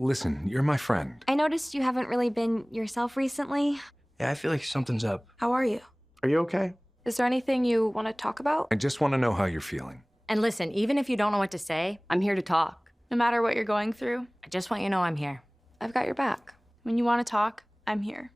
Listen, you're my friend. I noticed you haven't really been yourself recently. Yeah, I feel like something's up. How are you? Are you okay? Is there anything you want to talk about? I just want to know how you're feeling. And listen, even if you don't know what to say, I'm here to talk. No matter what you're going through, I just want you to know I'm here. I've got your back. When you want to talk, I'm here.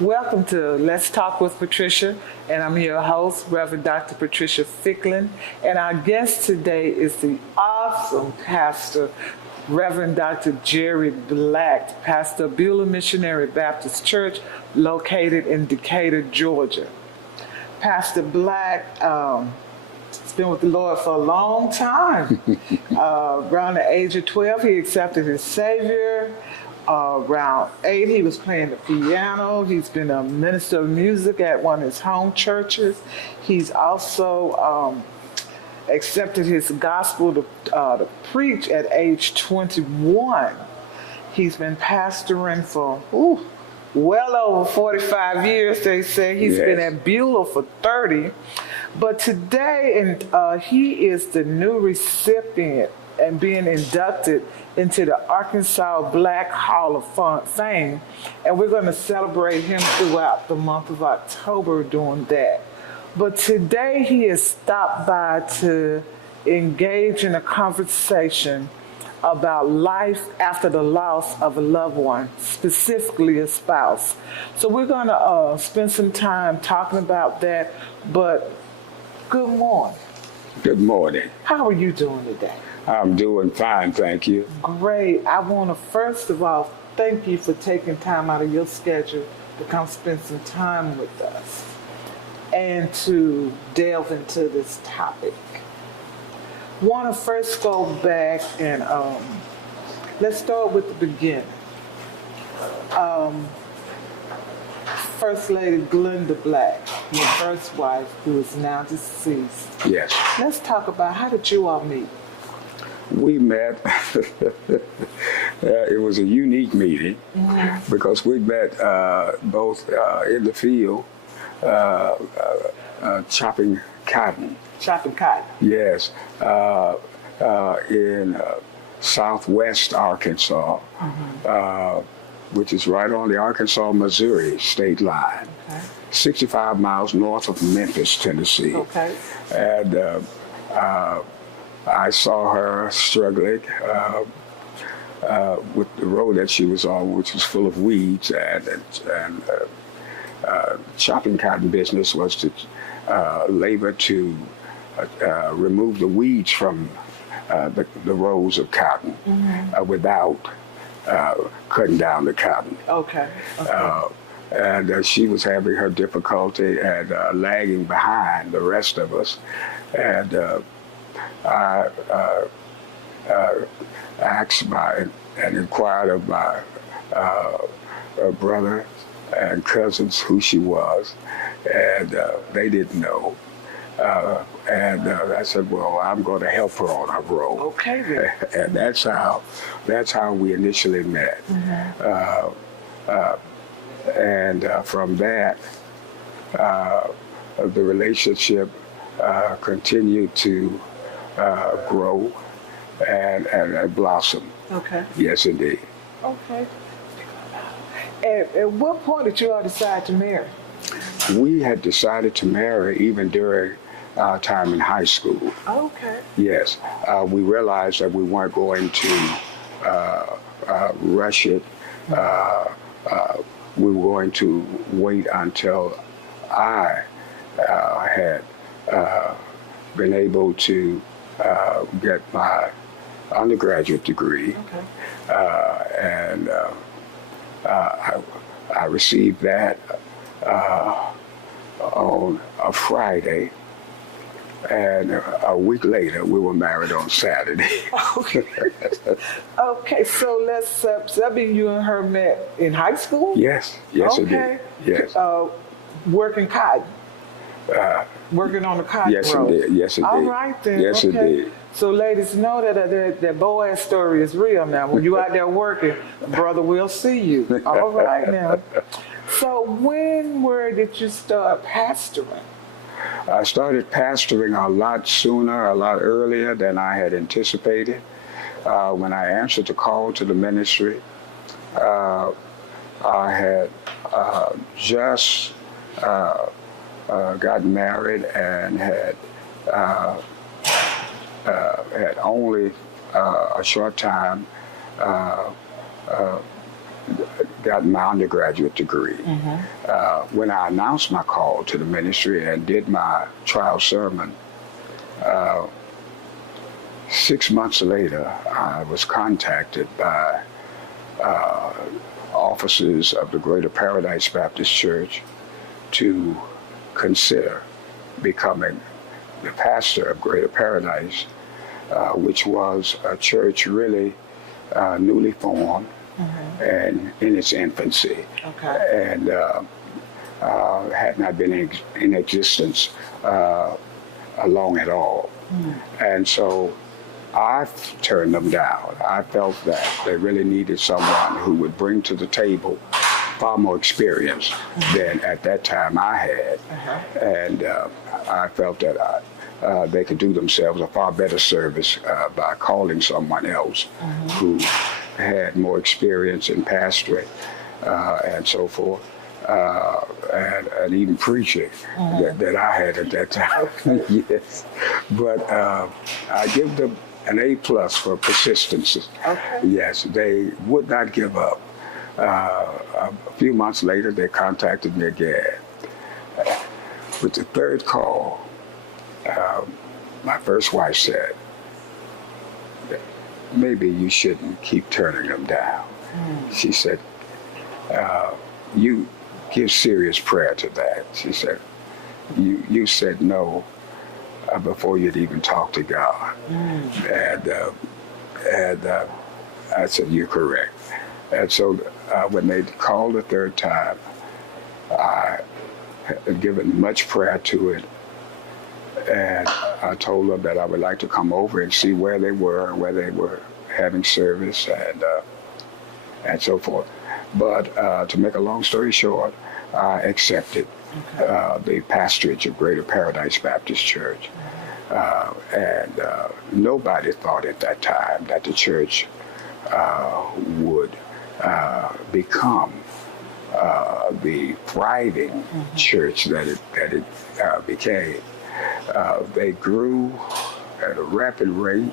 Welcome to Let's Talk with Patricia, and I'm your host, Reverend Dr. Patricia Fickling, and our guest today is the awesome pastor, Reverend Dr. Jerry D, pastor of Beulah Missionary Baptist Church, located in Decatur, Georgia. Pastor Black has been with the Lord for a long time. Around the age of 12, he accepted his Savior. Around 8, he was playing the piano. He's been a minister of music at one of his home churches. He's also accepted his gospel to preach at age 21. He's been pastoring for well over 45 years, they say. He's been at Beulah for 30. But today, he is the new recipient and being inducted into the Arkansas Black Hall of Fame. And we're going to celebrate him throughout the month of October doing that. But today he has stopped by to engage in a conversation about life after the loss of a loved one, specifically a spouse. So we're going to spend some time talking about that. But good morning. Good morning. How are you doing today? I'm doing fine, thank you. Great. I want to first of all thank you for taking time out of your schedule to come spend some time with us and to delve into this topic. Want to first go back and let's start with the beginning. First Lady Glenda Black, your first wife, who is now deceased. Yes. Let's talk about, how did you all meet? We met, it was a unique meeting because we met both in the field chopping cotton. Chopping cotton? Yes, in southwest Arkansas, which is right on the Arkansas-Missouri state line, 65 miles north of Memphis, Tennessee. Okay. And I saw her struggling with the road that she was on, which was full of weeds, and chopping cotton business was to labor to remove the weeds from the rows of cotton without cutting down the cotton. Okay. And she was having her difficulty and lagging behind the rest of us. And I asked and inquired of my brother and cousins who she was, and they didn't know. And I said, well, I'm going to help her on her road. Okay, then. And that's how we initially met. And from that, the relationship continued to grow and blossom. Okay. Yes, indeed. Okay. At what point did you all decide to marry? We had decided to marry even during our time in high school. Okay. Yes. We realized that we weren't going to rush it. We were going to wait until I had been able to get my undergraduate degree. Okay. I received that on a Friday, and a week later we were married on Saturday. Okay. Okay, so so that means you and her met in high school? Yes, yes, Okay. it did. Yes. Working cotton. Working on the cotton Yes, row. it did. Yes, it All did. right then. Yes, okay. it did. So ladies, know that Boaz story is real now. When you out there working, brother will see you. All right now. So did you start pastoring? I started pastoring a lot sooner, a lot earlier than I had anticipated. When I answered the call to the ministry, I had just got married and had only a short time gotten my undergraduate degree. When I announced my call to the ministry and did my trial sermon, 6 months later, I was contacted by officers of the Greater Paradise Baptist Church to consider becoming the pastor of Greater Paradise, which was a church really newly formed and in its infancy, and had not been in existence long at all. And so I turned them down. I felt that they really needed someone who would bring to the table far more experience than at that time I had. And I felt that they could do themselves a far better service by calling someone else who had more experience in pastoring and so forth, and even preaching that I had at that time. Yes, but I give them an A+ for persistence. Yes, they would not give up. A few months later, they contacted me again. With the third call, my first wife said, maybe you shouldn't keep turning them down. She said, you give serious prayer to that. She said, you said no before you'd even talked to God. And I said, you're correct. And so when they called the third time, I had given much prayer to it. And I told them that I would like to come over and see where they were having service and so forth. But to make a long story short, I accepted the pastorage of Greater Paradise Baptist Church. And nobody thought at that time that the church would become the thriving church that it became. They grew at a rapid rate.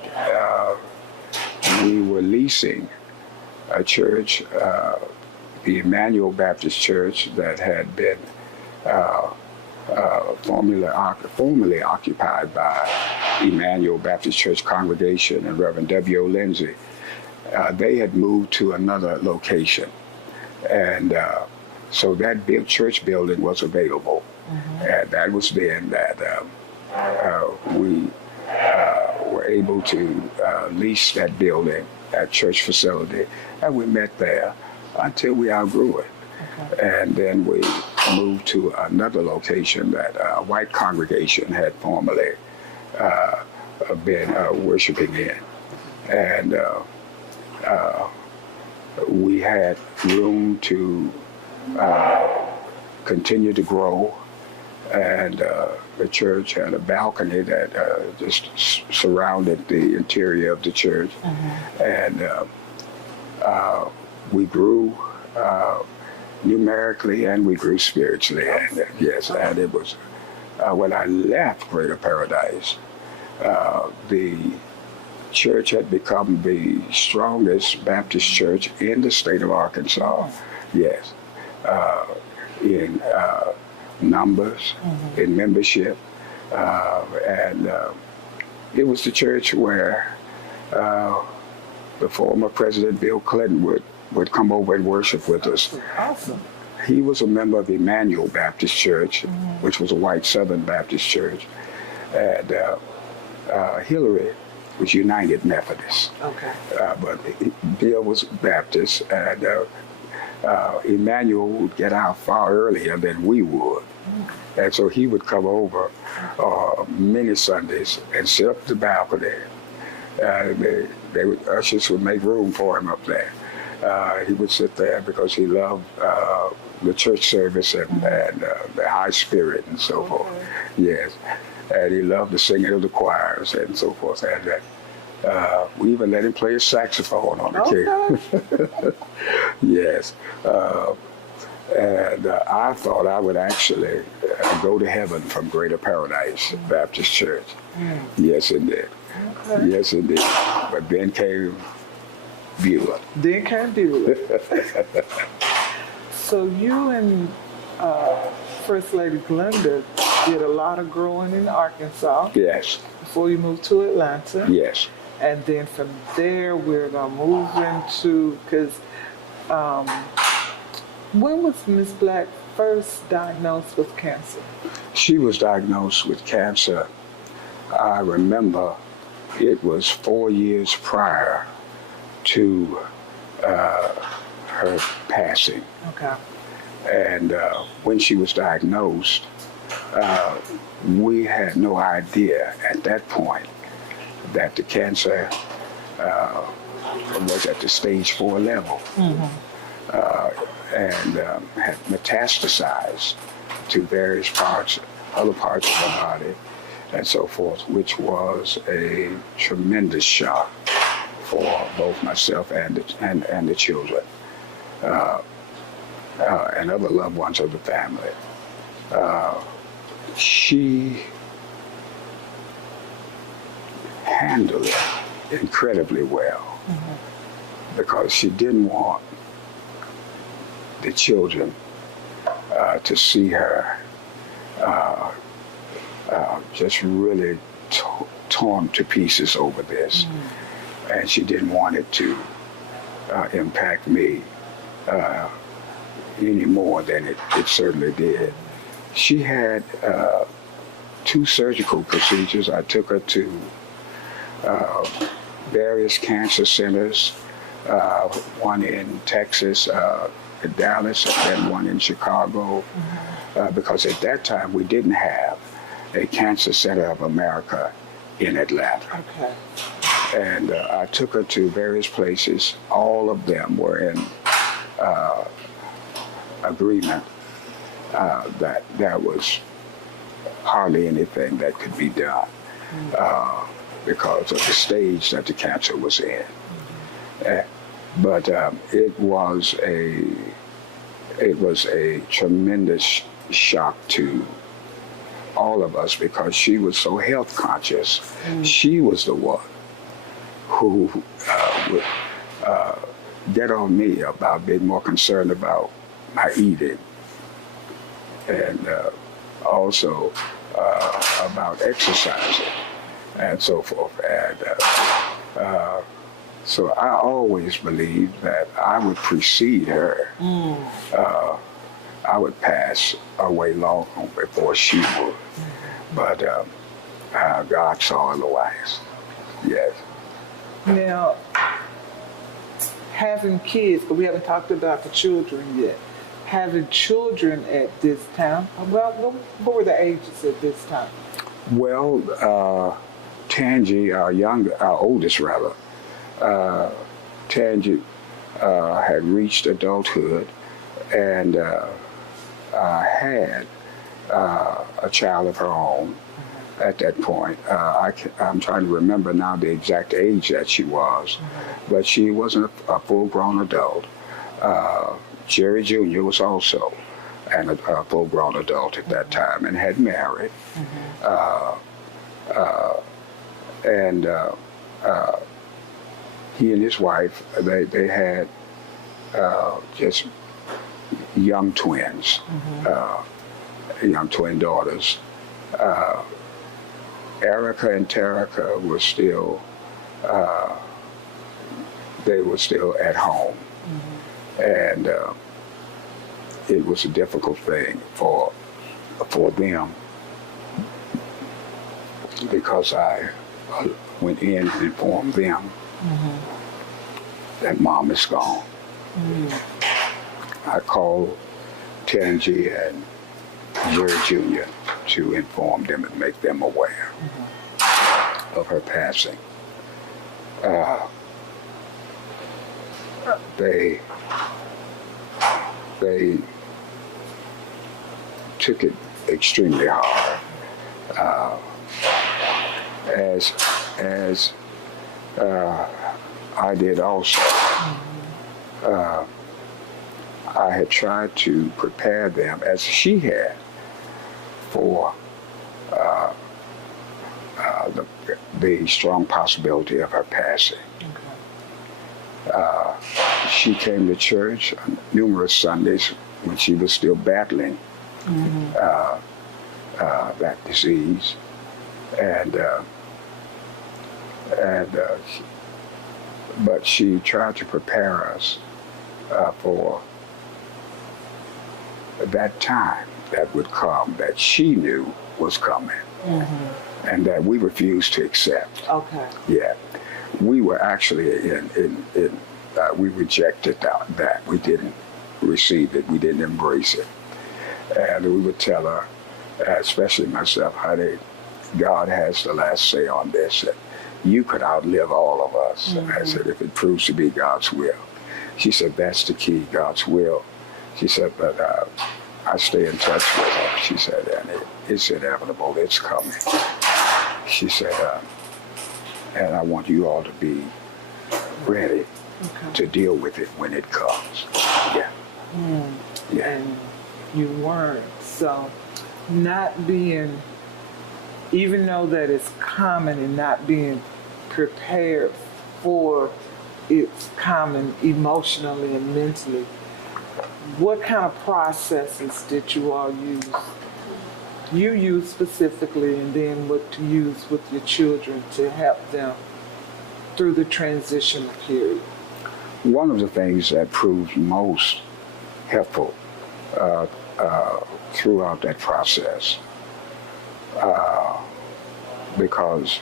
We were leasing a church, the Emmanuel Baptist Church, that had been formerly occupied by Emmanuel Baptist Church congregation and Reverend W.O. Lindsay. They had moved to another location, and so that church building was available, and that was then that we were able to lease that building, that church facility, and we met there until we outgrew it. And then we moved to another location that a white congregation had formerly been worshiping in. And we had room to continue to grow. And the church had a balcony that just surrounded the interior of the church. And we grew numerically, and we grew spiritually. And yes, and it was when I left Greater Paradise, the church had become the strongest Baptist church in the state of Arkansas. Yes, in numbers, in membership, and it was the church where the former President Bill Clinton would come over and worship with us. Awesome. he was a member of the Emmanuel Baptist Church, which was a white Southern Baptist church. And Hillary was United Methodist. Okay. But Bill was Baptist, and Emmanuel would get out far earlier than we would. And so he would come over many Sundays and sit up the balcony. Ushers would make room for him up there. He would sit there because he loved the church service and the high spirit and so forth. Yes. And he loved the singing of the choirs and so forth. And we even let him play his saxophone on occasion. Yes. And I thought I would actually go to heaven from Greater Paradise Baptist Church. Yes, indeed. Okay. Yes, indeed. But then came Beulah. Then came Beulah. So you and First Lady Glenda did a lot of growing in Arkansas. Yes. Before you moved to Atlanta. Yes. And then from there, we're going to move into, because when was Miss Black first diagnosed with cancer? She was diagnosed with cancer. I remember it was 4 years prior to her passing. Okay. And when she was diagnosed, we had no idea at that point that the cancer was at the stage 4 level. And had metastasized to various parts, other parts of the body, and so forth, which was a tremendous shock for both myself and the children and other loved ones of the family. She handled it incredibly well because she didn't want the children to see her just really torn to pieces over this. And she didn't want it to impact me any more than it certainly did. She had 2 surgical procedures. I took her to various cancer centers, one in Texas, Dallas, and then one in Chicago, because at that time we didn't have a Cancer Center of America in Atlanta. Okay. And I took her to various places. All of them were in agreement that there was hardly anything that could be done because of the stage that the cancer was in. But it was a tremendous shock to all of us because she was so health conscious. She was the one who would get on me about being more concerned about my eating and also about exercising and so forth. And so I always believed that I would precede her. I would pass away long before she would. But God saw otherwise. Yes. Now, having kids, but we haven't talked about the children yet. Having children at this time, well, what were the ages at this time? Well, Tangi, our oldest rather, Tangi had reached adulthood and had a child of her own at that point. I'm trying to remember now the exact age that she was, but she wasn't a full-grown adult. Jerry Jr. was also a full-grown adult at that time and had married. And he and his wife, they had just young twins, young twin daughters. Erica and Terica were still, they were still at home. And it was a difficult thing for them because I went in and informed them that Mom is gone. I called Tangi and Jerry Jr. to inform them and make them aware of her passing. They took it extremely hard, as I did also. I had tried to prepare them, as she had, for the strong possibility of her passing. She came to church on numerous Sundays when she was still battling that disease, but she tried to prepare us for that time that would come, that she knew was coming, and that we refused to accept. Okay. Yeah, we were actually we rejected that. We didn't receive it. We didn't embrace it. And we would tell her, especially myself, honey, God has the last say on this. And you could outlive all of us. I said, if it proves to be God's will. She said, that's the key, God's will. She said, but I stay in touch with her. She said, and it's inevitable. It's coming. She said, and I want you all to be ready to deal with it when it comes. Yeah. Yeah. And you weren't. So not being, even though that it's common, and not being prepared for it's common emotionally and mentally, what kind of processes did you all use? You use specifically, and then what to use with your children to help them through the transition period? One of the things that proved most helpful throughout that process, because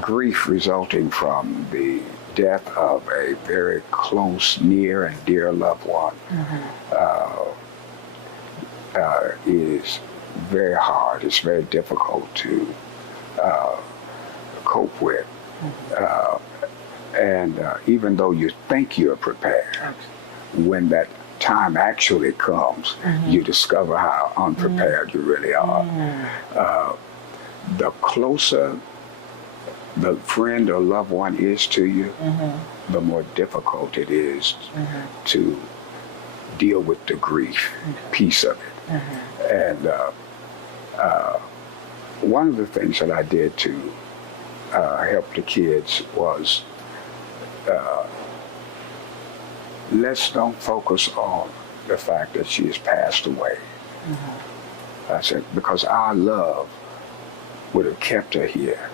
grief resulting from the death of a very close, near, and dear loved one is very hard. It's very difficult to cope with. And even though you think you're prepared, when that time actually comes, you discover how unprepared you really are. The closer the friend or loved one is to you, the more difficult it is to deal with the grief piece of it. And one of the things that I did to help the kids was, let's don't focus on the fact that she has passed away. I said, because our love would have kept her here.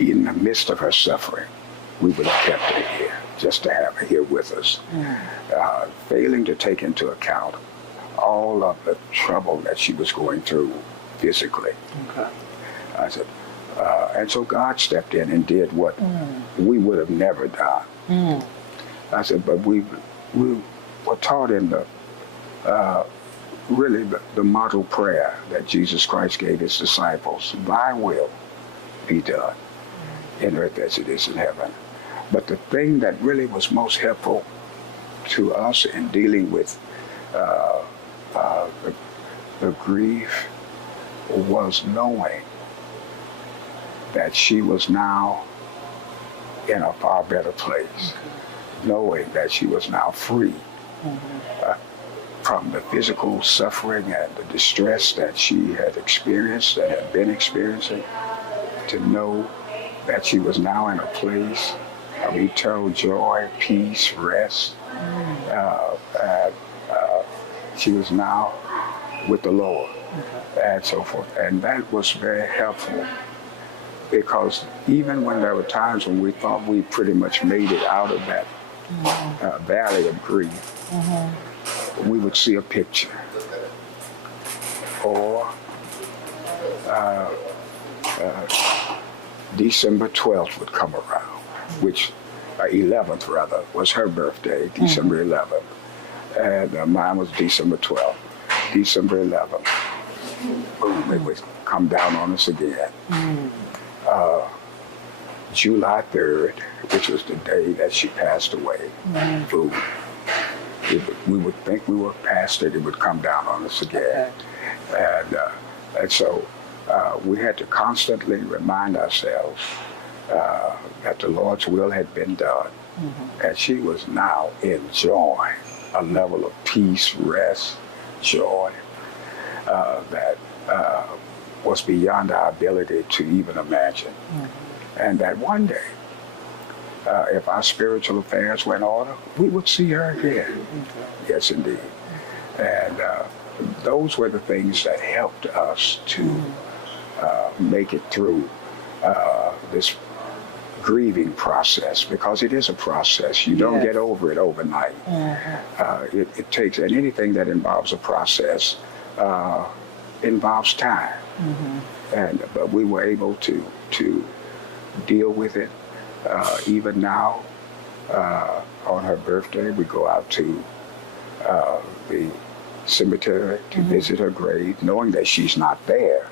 In the midst of her suffering, we would have kept her here, just to have her here with us. Failing to take into account all of the trouble that she was going through physically. I said, and so God stepped in and did what we would have never done. I said, but we were taught in the really the model prayer that Jesus Christ gave his disciples, thy will be done in earth as it is in heaven. But the thing that really was most helpful to us in dealing with the grief was knowing that she was now in a far better place, knowing that she was now free from the physical suffering and the distress that she had experienced and had been experiencing, to know that she was now in a place of eternal joy, peace, rest. She was now with the Lord, and so forth. And that was very helpful, because even when there were times when we thought we pretty much made it out of that valley of grief, we would see a picture, or December 12th would come around, which 11th rather was her birthday, December 11th, and mine was December 12th. December 11th, boom, it would come down on us again. July 3rd, which was the day that she passed away, boom. We would think we were past it, it would come down on us again. And so we had to constantly remind ourselves that the Lord's will had been done. And she was now enjoying a level of peace, rest, joy that was beyond our ability to even imagine. And that one day, if our spiritual affairs were in order, we would see her again. Yes, indeed. And those were the things that helped us to make it through this grieving process, because it is a process. You don't get over it overnight. It takes, and anything that involves a process involves time. But we were able to deal with it. Even now, on her birthday, we go out to the cemetery to visit her grave, knowing that she's not there.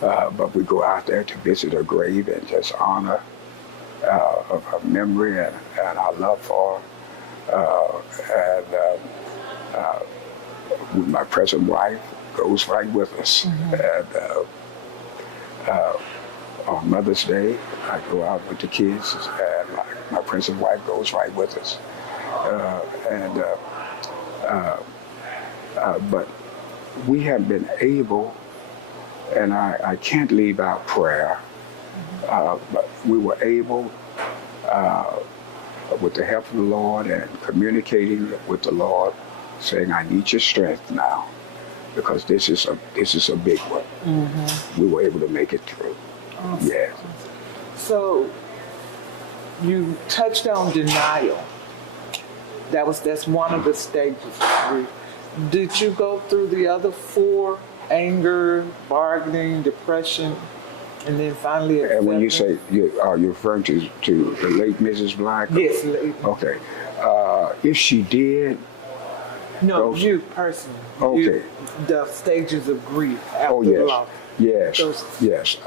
But we go out there to visit her grave and just honor of her memory and our love for her. And my present wife goes right with us. And on Mother's Day, I go out with the kids, and my present wife goes right with us. But we have been able, and I can't leave out prayer, but we were able, with the help of the Lord and communicating with the Lord, saying, I need your strength now, because this is a big one. We were able to make it through. Awesome. Yes. So you touched on denial. That's one of the stages. Did you go through the other four? Anger, bargaining, depression, and then finally acceptance? And when you say, are you referring to the late Mrs. Black? Yes, late. Okay. If she did. No, those, you personally. Okay. The stages of grief after the loss. Yes, yes.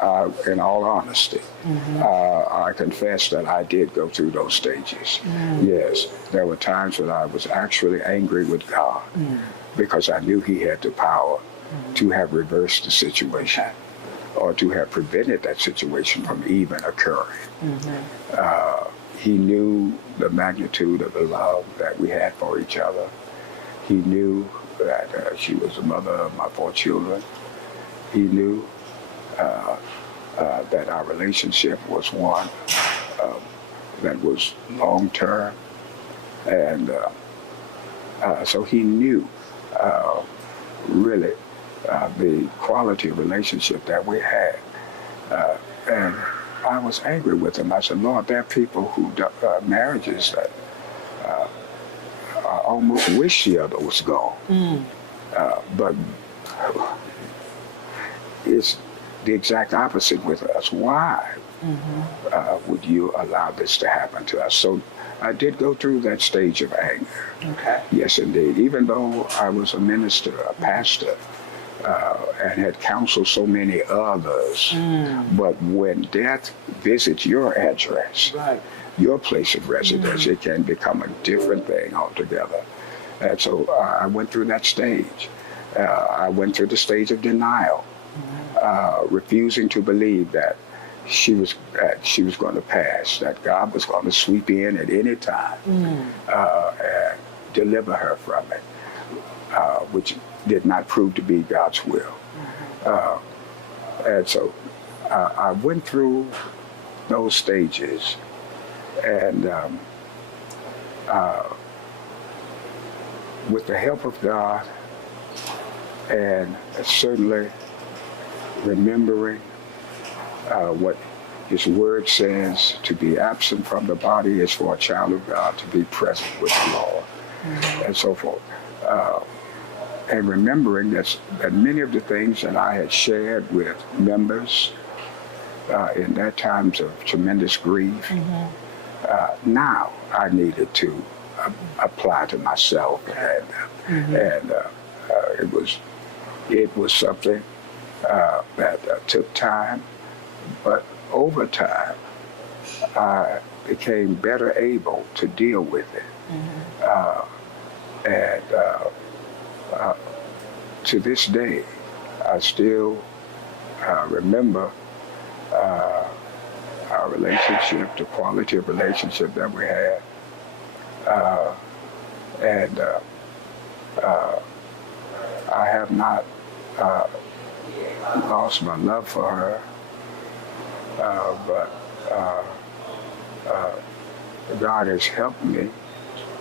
In all honesty, I confess that I did go through those stages. Yes, there were times when I was actually angry with God because I knew He had the power to have reversed the situation or to have prevented that situation from even occurring. He knew the magnitude of the love that we had for each other. He knew that she was the mother of my 4 children. He knew that our relationship was one that was long-term. And so he knew really the quality of relationship that we had. And I was angry with him. I said, Lord, there are people who, marriages that I almost wish the other was gone. But it's the exact opposite with us. Why would you allow this to happen to us? So I did go through that stage of anger. Okay. Yes, indeed. Even though I was a minister, a pastor, and had counseled so many others, but when death visits your address, your place of residence, it can become a different thing altogether. And so I went through that stage. I went through the stage of denial, refusing to believe that she was going to pass, that God was going to sweep in at any time and deliver her from it, which did not prove to be God's will. And so I went through those stages, and with the help of God, and certainly remembering what His Word says, to be absent from the body is for a child of God to be present with the Lord, and so forth. and remembering that many of the things that I had shared with members in their times of tremendous grief, now I needed to apply to myself, and it was something that took time, but over time I became better able to deal with it, and to this day I still remember our relationship, the quality of relationship that we had, and I have not lost my love for her, but God has helped me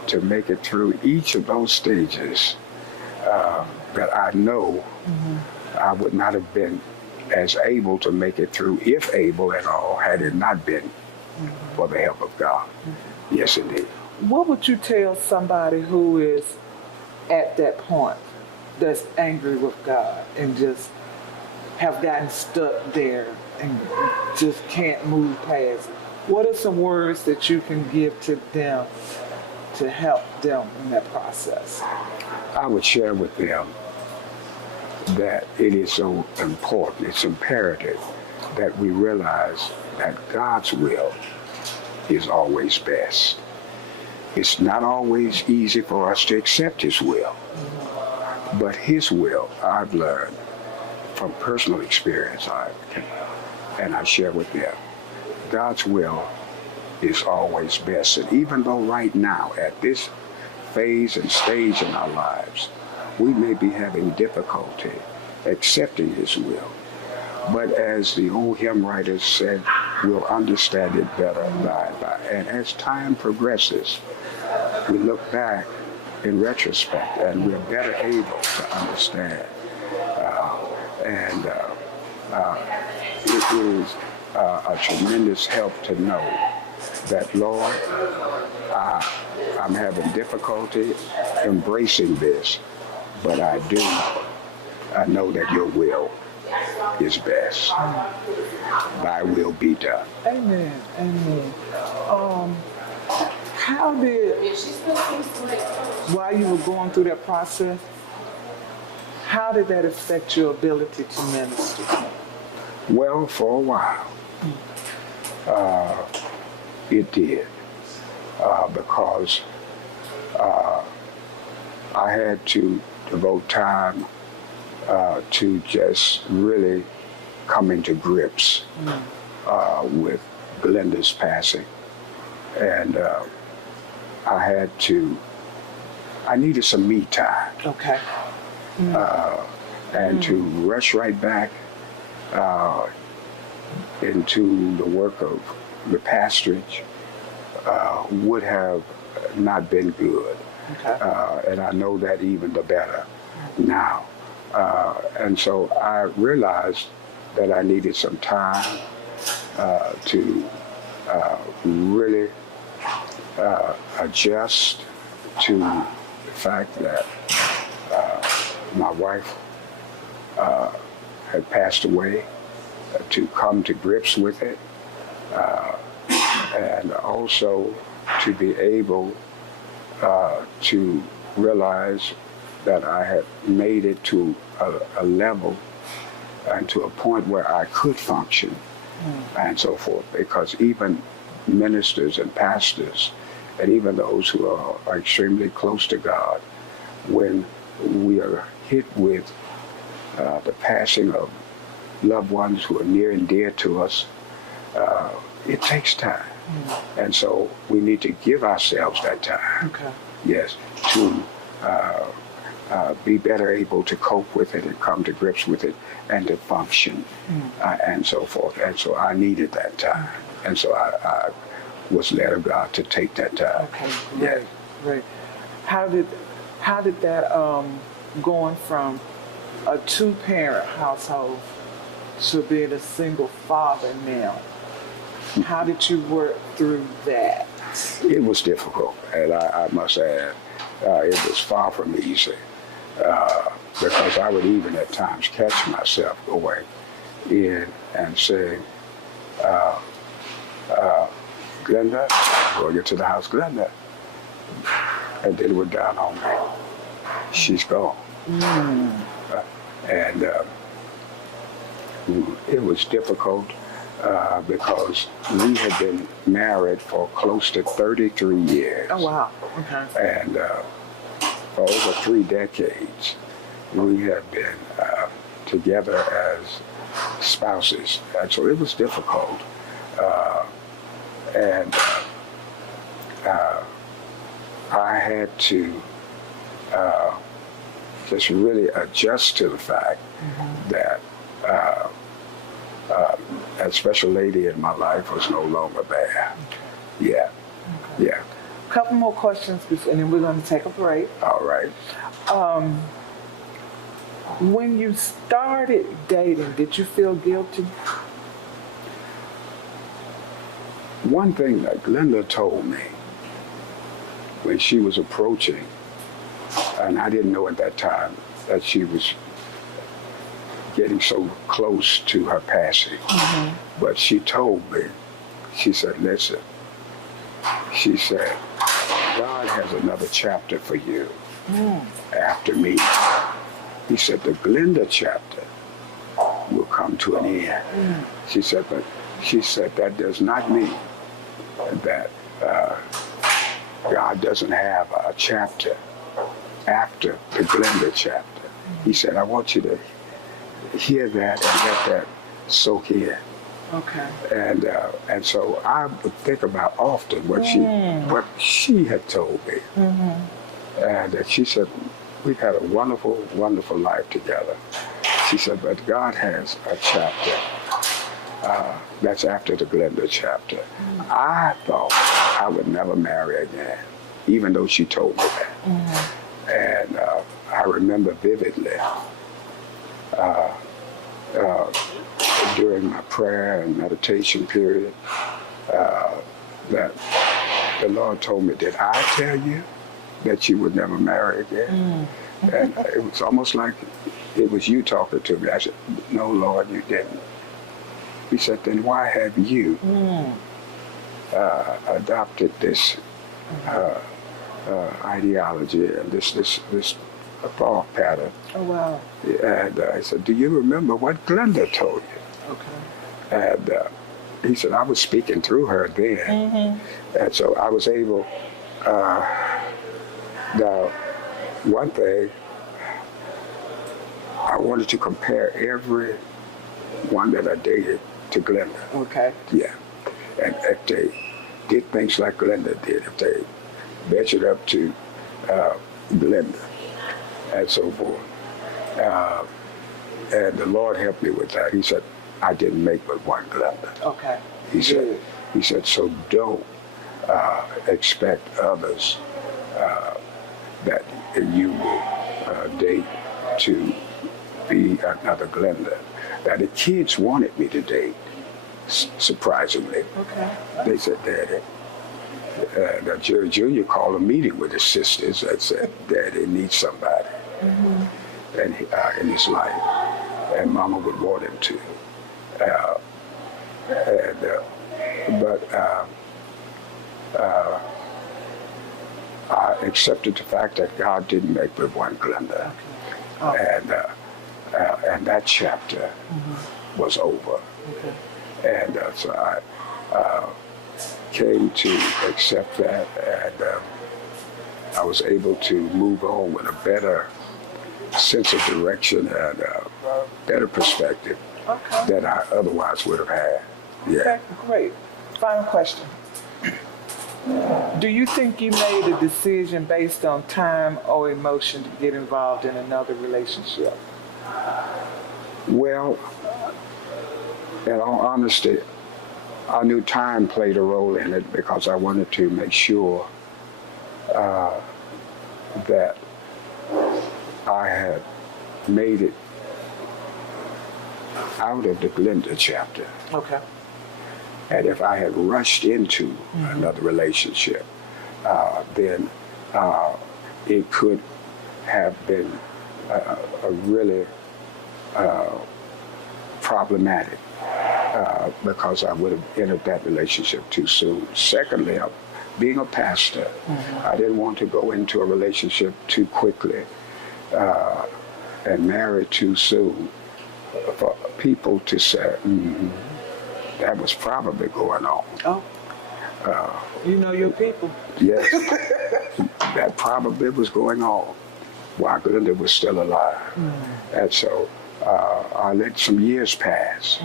to make it through each of those stages that I know I would not have been as able to make it through, if able at all, had it not been for the help of God. Yes, indeed. What would you tell somebody who is at that point, that's angry with God and just have gotten stuck there and just can't move past? What are some words that you can give to them to help them in that process? I would share with them that it is so important, it's imperative that we realize that God's will is always best. It's not always easy for us to accept His will, but His will, I've learned from personal experience, and I share with them, God's will is always best. And even though right now, at this phase and stage in our lives, we may be having difficulty accepting His will, but as the old hymn writers said, we'll understand it better by and by. And as time progresses, we look back in retrospect and we're better able to understand. It is a tremendous help to know that, Lord, I'm having difficulty embracing this, but I know that your will is best. Thy will be done. Amen. Amen. How did, while you were going through that process, how did that affect your ability to minister? Well, for a while, it did, because I had to devote time to just really coming to grips with Glenda's passing. And I needed some me time. Okay. And to rush right back into the work of the pastorage would have not been good. Okay. And I know that even the better now. And so I realized that I needed some time to really adjust to the fact that my wife had passed away, to come to grips with it, and also to be able to realize that I had made it to a level and to a point where I could function and so forth, because even ministers and pastors and even those who are extremely close to God, when we are hit with the passing of loved ones who are near and dear to us, it takes time. And so we need to give ourselves that time. Okay. Yes, to be better able to cope with it and come to grips with it and to function and so forth. And so I needed that time. And so I was led of God to take that time. Okay. Yeah. Great. Great. How did that going from a two-parent household to being a single father now? How did you work through that? It was difficult, and I must add, it was far from easy because I would even at times catch myself going in and saying, Glenda, going into the house, Glenda. And then it would down on me. She's gone. And it was difficult because we had been married for close to 33 years. Oh, wow. Okay. And for over 3 decades, we had been together as spouses. And so it was difficult. And I had to just really adjust to the fact that that special lady in my life was no longer there. Yeah, yeah. Couple more questions, and then we're going to take a break. All right. When you started dating, did you feel guilty? One thing that Glenda told me when she was approaching, and I didn't know at that time that she was getting so close to her passing, but she told me, she said, listen, she said, God has another chapter for you after me. He said, the Glenda chapter will come to an end. She said, but she said, that does not mean that God doesn't have a chapter after the Glenda chapter. He said, I want you to hear that and let that soak in. Okay. And so I would think about often what she had told me. And that she said, we've had a wonderful, wonderful life together. She said, but God has a chapter that's after the Glenda chapter. I thought I would never marry again, even though she told me that. And I remember vividly during my prayer and meditation period that the Lord told me, did I tell you that you would never marry again? And it was almost like it was you talking to me. I said, no, Lord, you didn't. He said, then why have you adopted this ideology and this thought pattern? Oh, wow. And I said, do you remember what Glenda told you? Okay. And he said, I was speaking through her then. And so I was able, now, one thing, I wanted to compare every one that I dated to Glenda. Okay. Yeah. And if they did things like Glenda did, if they measured up to Glenda and so forth. And the Lord helped me with that. He said, I didn't make but one Glenda. Okay. He said, so don't expect others that you will date to be another Glenda. Now the kids wanted me to date, surprisingly. Okay. They said, Daddy, now Jerry Jr. called a meeting with his sisters and said, Daddy needs somebody and in his life, and Mama would want him to. I accepted the fact that God didn't make but one Glenda. Okay. And that chapter was over. Okay. And so I came to accept that, and I was able to move on with a better sense of direction and a better perspective than I otherwise would have had. Yeah. Okay, great. Final question. Do you think you made a decision based on time or emotion to get involved in another relationship? Well, in all honesty, I knew time played a role in it because I wanted to make sure that I had made it out of the Glenda chapter. Okay. And if I had rushed into another relationship, then it could have been a really problematic because I would have entered that relationship too soon. Secondly, being a pastor, I didn't want to go into a relationship too quickly and marry too soon for people to say, that was probably going on. Oh. You know your people. Yes, that probably was going on while Glenda was still alive. And so I let some years pass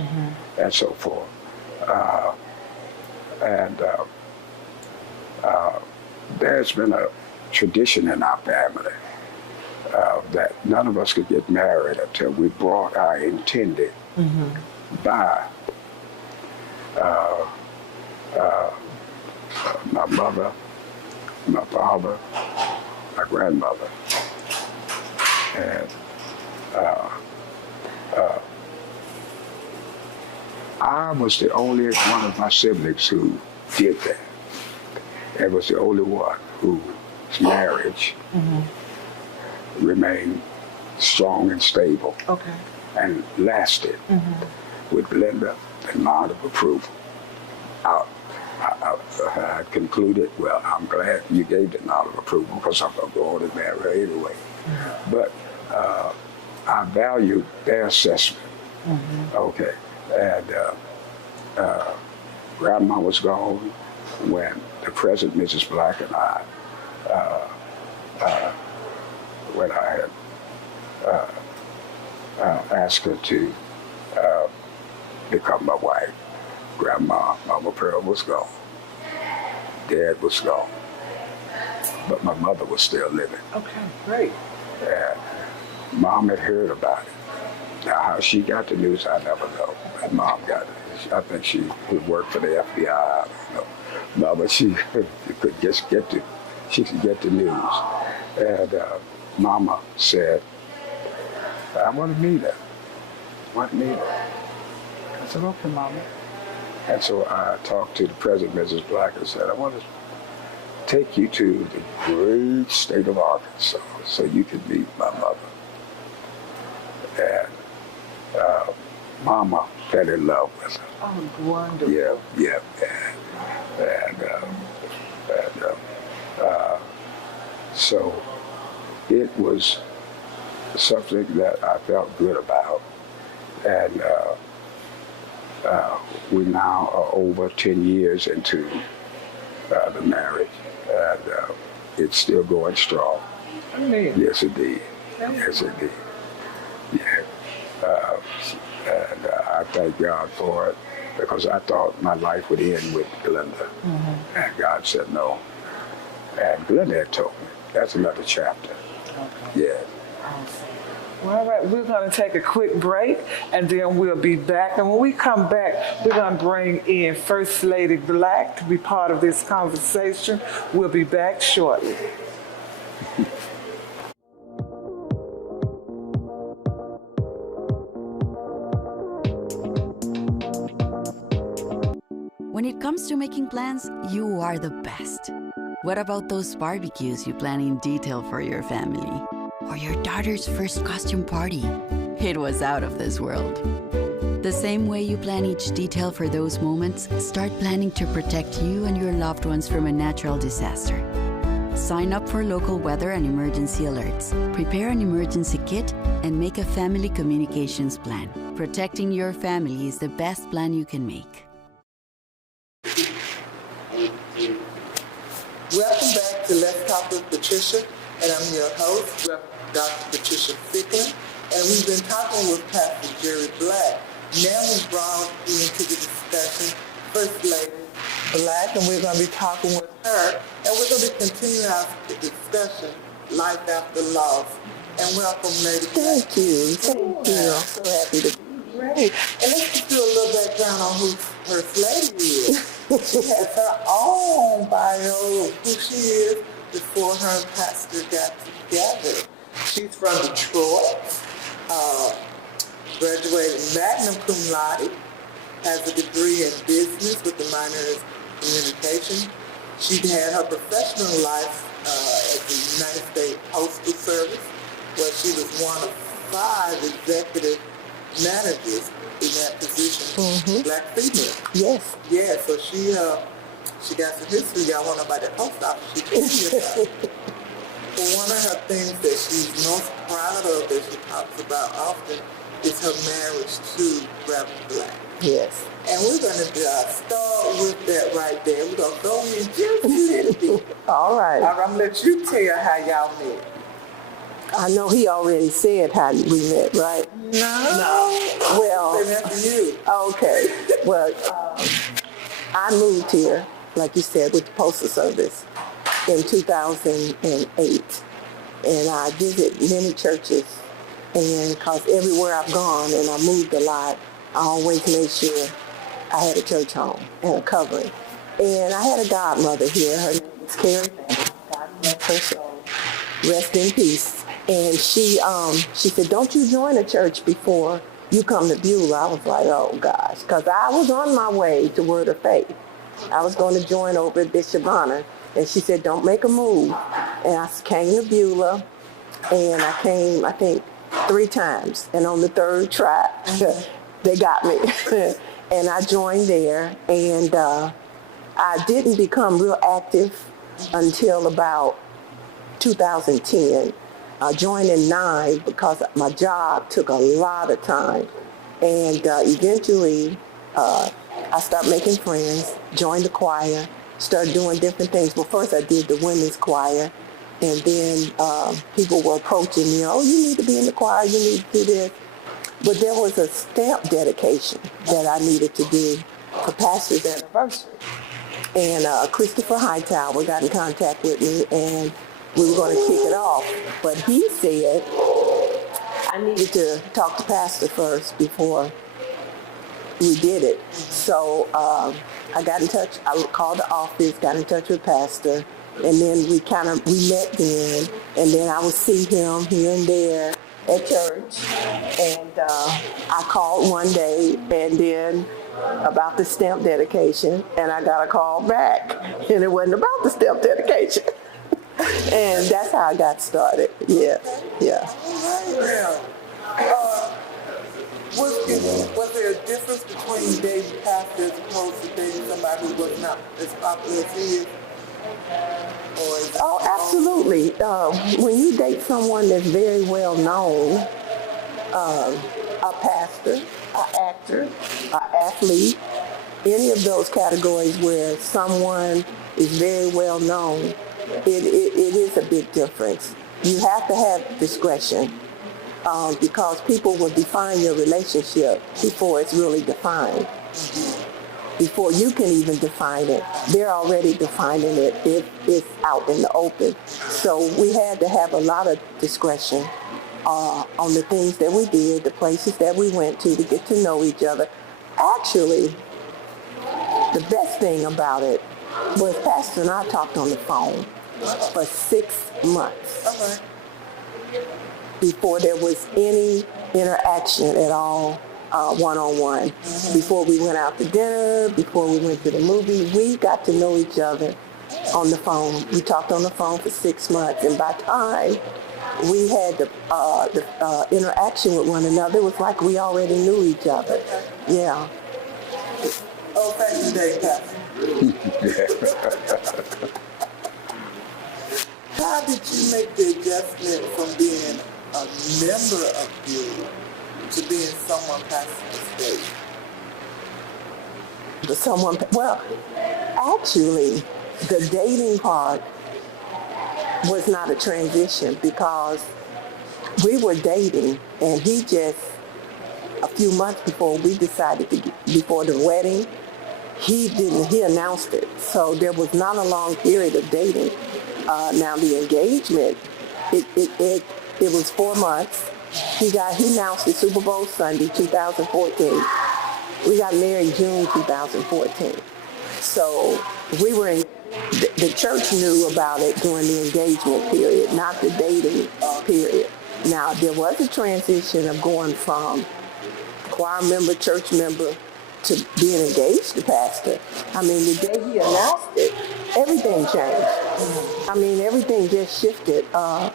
and so forth. There's been a tradition in our family that none of us could get married until we brought our intended by my mother, my father, my grandmother, and I was the only one of my siblings who did that. I was the only one whose marriage remained strong and stable and lasted with Glenda and nod of approval. I concluded, well, I'm glad you gave the nod of approval because I'm going to go on and marry her anyway. But I valued their assessment. Okay. And Grandma was gone when the present Mrs. Black and I, when I had asked her to become my wife, Grandma, Mama Pearl was gone. Dad was gone. But my mother was still living. Okay, great. And Mom had heard about it. Now, how she got the news, I never know. And Mom got it. I think she would work for the FBI. I don't know. Mama, she could just get the news. And Mama said, I want to meet her. I said, okay, Mama. And so I talked to the President, Mrs. Black, and said, I want to take you to the great state of Arkansas so you can meet my mother. And Mama fell in love with her. Oh, wonderful. Yeah. So it was something that I felt good about. And we now are over 10 years into the marriage, and it's still going strong. Amen. Yes, indeed. Yes, indeed. Yeah. And I thank God for it because I thought my life would end with Glenda. And God said no. And Glenda had told me, that's another chapter. Yeah. Awesome. Well, all right, we're going to take a quick break, and then we'll be back. And when we come back, we're going to bring in First Lady Black to be part of this conversation. We'll be back shortly. When it comes to making plans, you are the best. What about those barbecues you plan in detail for your family? Or your daughter's first costume party? It was out of this world. The same way you plan each detail for those moments, start planning to protect you and your loved ones from a natural disaster. Sign up for local weather and emergency alerts. Prepare an emergency kit and make a family communications plan. Protecting your family is the best plan you can make. Welcome back to Let's Talk with Patricia, and I'm your host, Reverend Dr. Patricia Fickling, and we've been talking with Pastor Jerry Black. Now we've brought into the discussion First Lady Black, and we're going to be talking with her, and we're going to be continuing our discussion, Life After Loss. And welcome, Lady Black. Thank you. I'm so happy to be Great. And let's just do a little background on who First Lady is. She has her own bio of who she is before her and Pastor got together. She's from Detroit, graduated magna cum laude, has a degree in business with a minor in communication. She had her professional life as a United States postal service, where she was one of 5 executive managers in that position, black female. Yes. Yeah, so she got some history. Y'all want to know about that post office? She told me about it. But one of her things that she's most proud of, that she talks about often, is her marriage to Reverend Black. Yes. And we're going to start with that right there. We're going to go in just a little bit. All right. I'm going to let you tell how y'all met. I know he already said how we met, right? No. Well, That's you. okay. Well, I moved here, like you said, with the Postal Service in 2008. And I visit many churches, and because everywhere I've gone and I moved a lot, I always made sure I had a church home and a covering. And I had a godmother here. Her name was Carrie. God bless her soul. Rest in peace. And she said, don't you join a church before you come to Beulah. I was like, oh gosh, because I was on my way to Word of Faith. I was going to join over at Bishop Honor. And she said, don't make a move. And I came to Beulah, and I came, I think, 3 times. And on the 3rd try, they got me. And I joined there, and I didn't become real active until about 2010. I joined in 9 because my job took a lot of time. And eventually, I started making friends, joined the choir, started doing different things. Well, first I did the women's choir, and then people were approaching me, oh, you need to be in the choir, you need to do this. But there was a stamp dedication that I needed to do for pastor's anniversary. And Christopher Hightower got in contact with me, and we were going to kick it off. But he said I needed to talk to pastor first before we did it. So I got in touch. I called the office, got in touch with pastor, and then we met then, and then I would see him here and there at church. And I called one day, and then about the stamp dedication, and I got a call back, and it wasn't about the stamp dedication. And that's how I got started. Yeah. Was there a difference between dating pastor as opposed to dating somebody who was not as popular as he is? Oh, absolutely. When you date someone that's very well known, a pastor, an actor, an athlete, any of those categories where someone is very well known, it is a big difference. You have to have discretion because people will define your relationship before it's really defined. Before you can even define it, they're already defining it if it's out in the open. So we had to have a lot of discretion on the things that we did, the places that we went to get to know each other. Actually, the best thing about it was Pastor and I talked on the phone for 6 months before there was any interaction at all, one-on-one. Before we went out to dinner, before we went to the movie, we got to know each other on the phone. We talked on the phone for 6 months, and by the time we had the interaction with one another, it was like we already knew each other. Yeah. Oh, thank you, Dave Pastor. How did you make the adjustment from being a member of Beulah to being someone pastoring the state? Well, actually, the dating part was not a transition because we were dating, and he just, a few months before we decided before the wedding, he announced it. So there was not a long period of dating. Now the engagement, it was 4 months. He announced it Super Bowl Sunday, 2014. We got married June 2014. So we were in, the church knew about it during the engagement period, not the dating period. Now there was a transition of going from choir member, church member, to being engaged to pastor. I mean, the day he announced it, everything changed. I mean, everything just shifted. I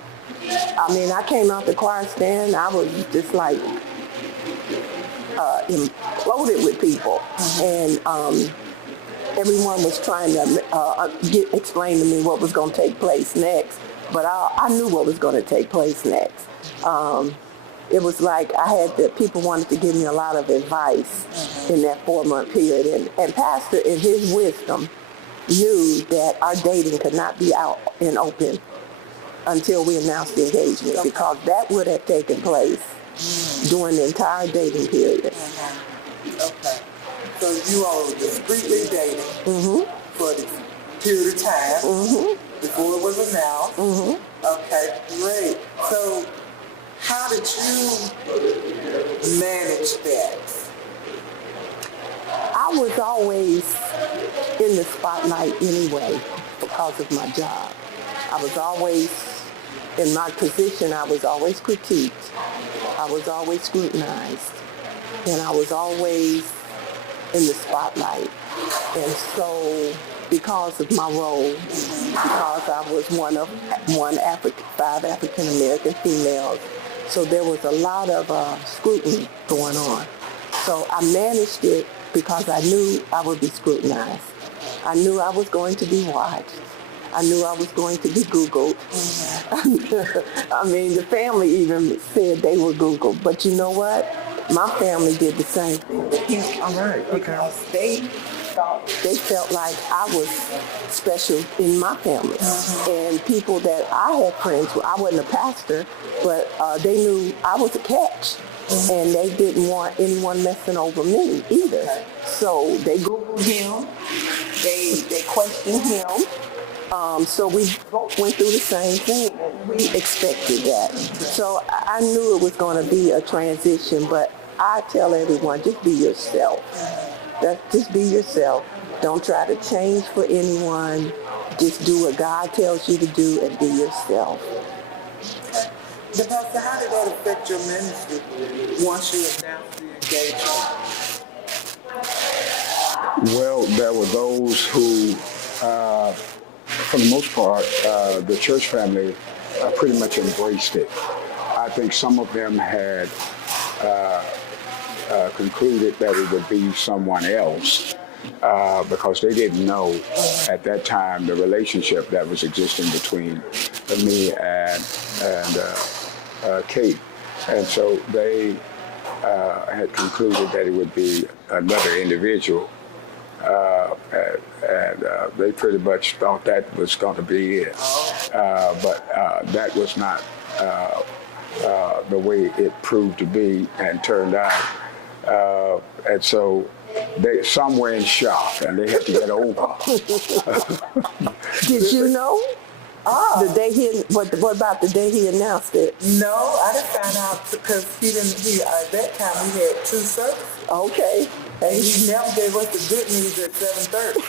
mean, I came out the choir stand, I was just like imploded with people. And everyone was trying to explain to me what was going to take place next. But I knew what was going to take place next. It was like people wanted to give me a lot of advice in that 4-month period. And Pastor, in his wisdom, knew that our dating could not be out and open until we announced the engagement, because that would have taken place during the entire dating period. Okay. So you all were discreetly dating for this period of time before it was announced. Okay, great. So how did you manage that? I was always in the spotlight anyway because of my job. I was always, in my position, I was always critiqued. I was always scrutinized. And I was always in the spotlight. And so because of my role, because I was one of 5 African American females, so there was a lot of scrutiny going on. So I managed it because I knew I would be scrutinized. I knew I was going to be watched. I knew I was going to be Googled. I mean, the family even said they were Googled. But you know what? My family did the same thing. All right. Because they felt like I was special in my family. And people that I had friends with, I wasn't a pastor, but they knew I was a catch. And they didn't want anyone messing over me either. So they Googled him. They questioned him. So we both went through the same thing. We expected that. So I knew it was going to be a transition, but I tell everyone, just be yourself. Just be yourself. Don't try to change for anyone. Just do what God tells you to do and be yourself. Pastor, how did that affect your ministry once you announced the engagement? Well, there were those who, for the most part, the church family pretty much embraced it. I think some of them had concluded that it would be someone else because they didn't know at that time the relationship that was existing between me and Kate. And so they had concluded that it would be another individual. And they pretty much thought that was going to be it. But that was not the way it proved to be and turned out. And so some were in shock and they had to get over. Did you know? The day what about the day he announced it? No, I didn't find out because at that time he had 2 services. Okay. And he never gave us the good news at 7:30.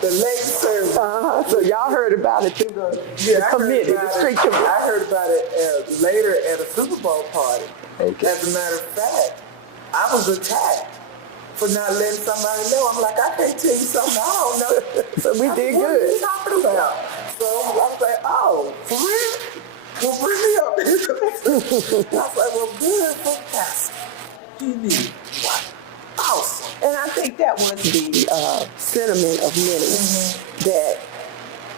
The late service. So y'all heard about it through the committee, the street committee. I heard about it later at a Super Bowl party. Okay. As a matter of fact, I was attacked for not letting somebody know. I'm like, I can't tell you something I don't know. So we did What are good. you talking about? So I was like, oh, for real? Well, bring me up. I was like, well, good for Pastor. You need what? Awesome. And I think that was the sentiment of many, that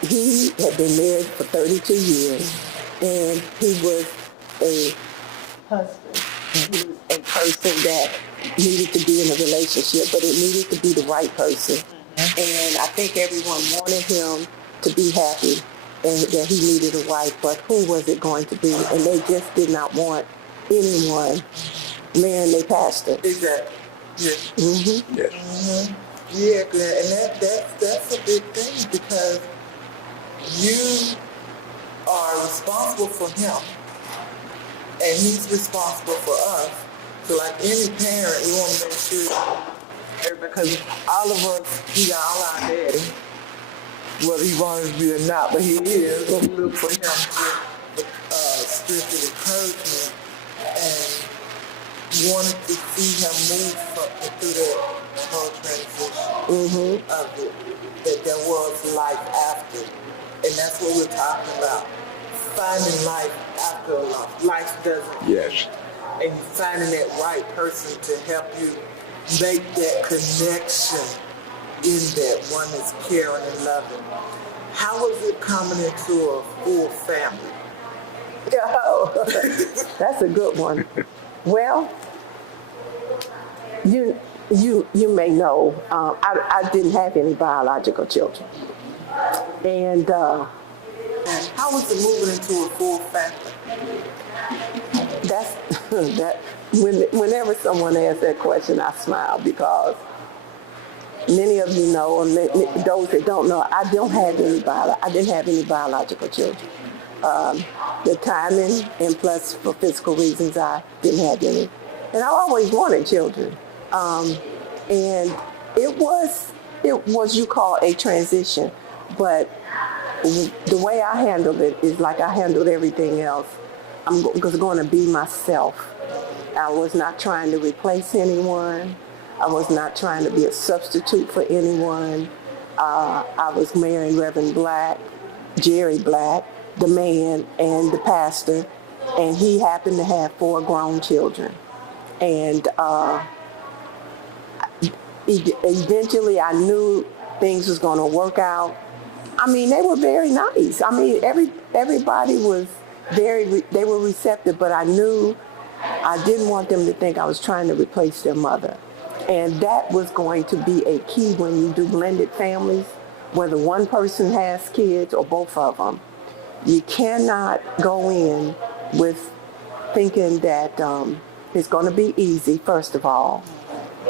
he had been married for 32 years, and he was a husband. He was a person that needed to be in a relationship, but it needed to be the right person. And I think everyone wanted him to be happy and that he needed a wife, but who was it going to be? And they just did not want anyone marrying their pastor. Exactly. Yeah. Mm-hmm. Yes. Mm-hmm. Yeah, and that's a big thing because you are responsible for him and he's responsible for us. So like any parent, we want to make sure, because all of us, he all our daddy, whether he wanted to be or not, but he is. We look for him for spiritual encouragement. And wanted to see him move through that whole transition of it, that there was life after. And that's what we're talking about. Finding life after life. Life doesn't. Yes. And finding that right person to help you make that connection in that one that's caring and loving. How was it coming into a full family? Oh, that's a good one. Well, you may know, I didn't have any biological children. And How was it moving into a full family? that's that. Whenever someone asks that question, I smile because many of you know, and those that don't know, I didn't have any biological children. The timing and plus for physical reasons, I didn't have any. And I always wanted children. And it was you call a transition, but the way I handled it is like I handled everything else. I'm going to be myself. I was not trying to replace anyone. I was not trying to be a substitute for anyone. I was marrying Reverend Jerry Black, the man and the pastor, and he happened to have 4 grown children. And eventually I knew things was going to work out. I mean, they were very nice. I mean, everybody was they were receptive, but I knew I didn't want them to think I was trying to replace their mother. And that was going to be a key when you do blended families, whether one person has kids or both of them. You cannot go in with thinking that it's going to be easy, first of all.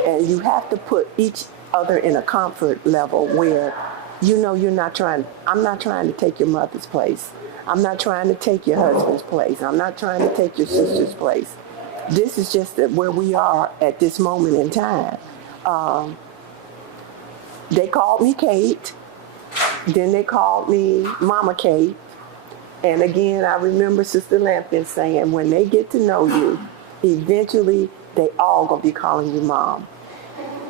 And you have to put each other in a comfort level where you know I'm not trying to take your mother's place. I'm not trying to take your husband's place. I'm not trying to take your sister's place. This is just where we are at this moment in time. They called me Kate. Then they called me Mama Kate. And again, I remember Sister Lampkin saying, when they get to know you, eventually they all gonna be calling you Mom.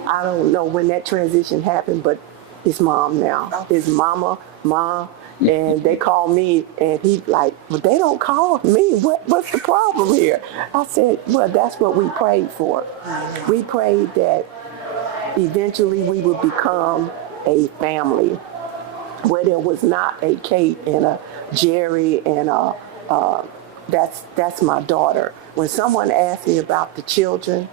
I don't know when that transition happened, but it's Mom now. It's Mama, Mom. And they call me, and he's like, well, they don't call me. What's the problem here? I said, well, that's what we prayed for. We prayed that eventually we would become a family where there was not a Kate and a Jerry and that's my daughter. When someone asks me about the children,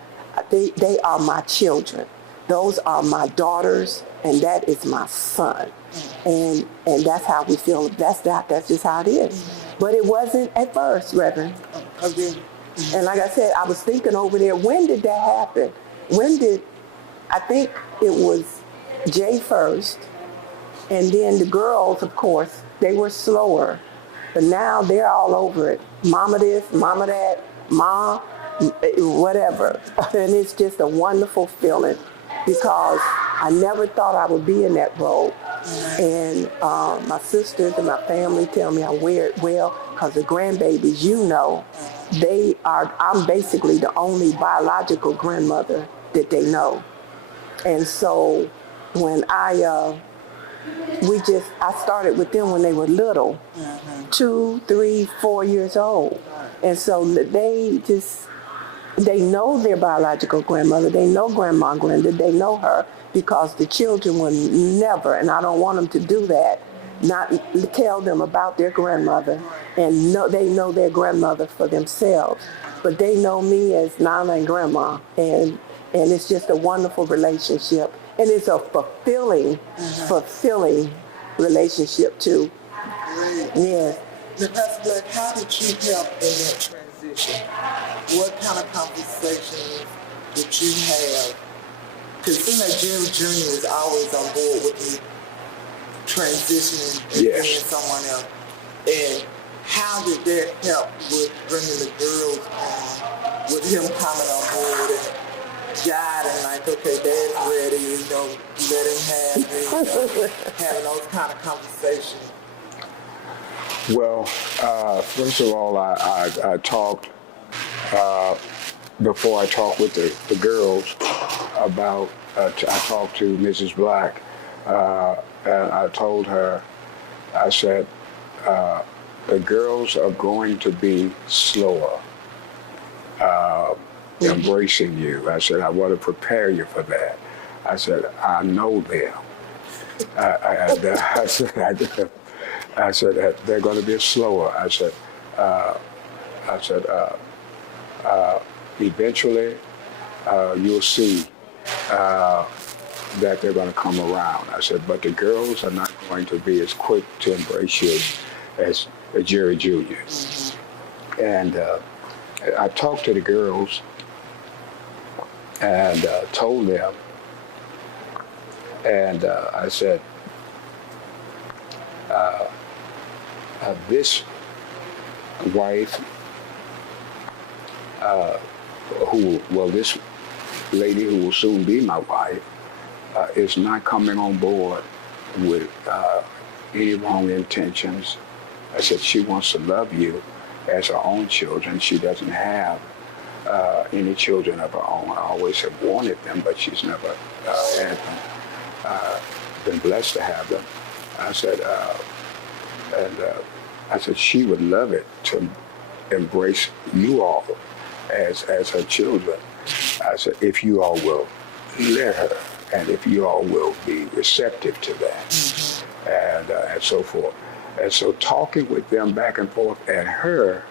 they are my children. Those are my daughters, and that is my son. And that's how we feel. That's just how it is. But it wasn't at first, Reverend. And like I said, I was thinking over there, when did that happen? I think it was Jay first, and then the girls, of course, they were slower. But now they're all over it. Mama this, mama that, ma, whatever. And it's just a wonderful feeling because I never thought I would be in that role. And my sisters and my family tell me I wear it well because the grandbabies, I'm basically the only biological grandmother that they know. And so when I started with them when they were little, 2, 3, 4 years old. And so they know their biological grandmother. They know Grandma Glenda. They know her because the children will never, and I don't want them to do that, not tell them about their grandmother. And they know their grandmother for themselves. But they know me as Nana and Grandma. And it's just a wonderful relationship. And it's a fulfilling relationship too. Yes. Now, Pastor Black, how did you help in that transition? What kind of conversations did you have? Because it seems like Jerry Jr. is always on board with you transitioning and being someone else. And how did that help with bringing the girls on, with him coming on board and guiding, like, okay, Dad's ready, let him have it, having those kind of conversations? Well, first of all, I talked before I talked with the girls about, I talked to Mrs. Black, and I told her, I said, the girls are going to be slower embracing you. I said, I want to prepare you for that. I said, I know them. I said that they're going to be slower. I said, eventually you'll see that they're going to come around. I said, but the girls are not going to be as quick to embrace you as Jerry Jr. And I talked to the girls and told them, and I said, this wife, this lady who will soon be my wife, is not coming on board with any wrong intentions. I said, she wants to love you as her own children. She doesn't have any children of her own. I always have wanted them, but she's never had them. Been blessed to have them. I said, I said she would love it to embrace you all as her children. I said, if you all will let her, and if you all will be receptive to that, and so forth. And so talking with them back and forth, and her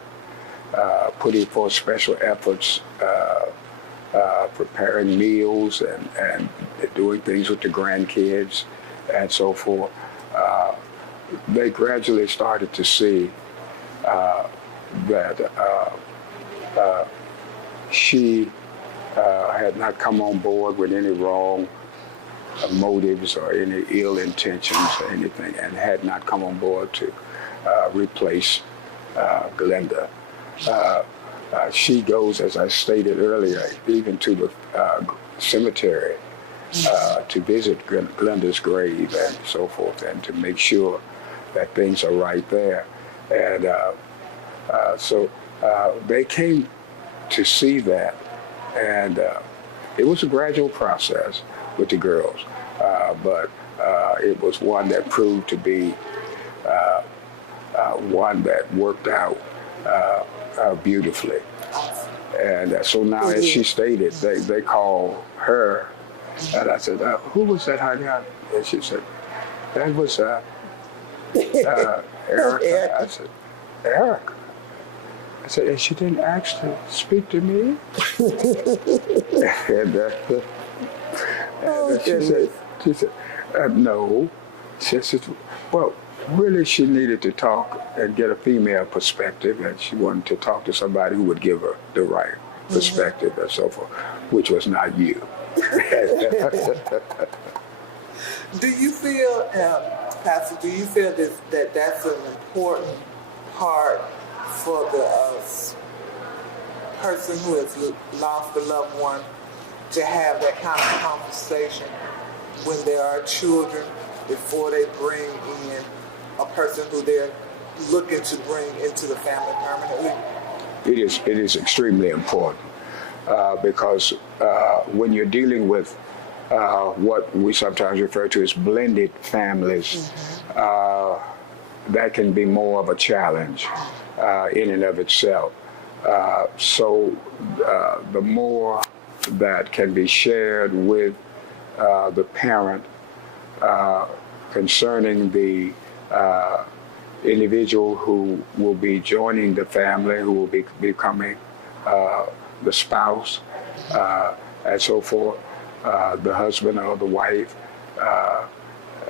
putting forth special efforts, preparing meals and doing things with the grandkids and so forth, they gradually started to see that she had not come on board with any wrong motives or any ill intentions or anything, and had not come on board to replace Glenda. She goes, as I stated earlier, even to the cemetery to visit Glenda's grave and so forth, and to make sure that things are right there. And so they came to see that, and it was a gradual process with the girls, but it was one that proved to be one that worked out beautifully. And so now, as she stated, they call her, and I said, who was that, honey? And she said, that was Erica. I said, Erica? I said, and she didn't ask to speak to me? and she said, no. She said, well, really she needed to talk and get a female perspective, and she wanted to talk to somebody who would give her the right perspective and so forth, which was not you. Do you feel, Pastor, do you feel that that's an important part for the person who has lost a loved one to have that kind of conversation when there are children before they bring in a person who they're looking to bring into the family permanently? It is extremely important because when you're dealing with what we sometimes refer to as blended families, that can be more of a challenge in and of itself. So the more that can be shared with the parent concerning the individual who will be joining the family, who will be becoming the spouse, and so forth, the husband or the wife,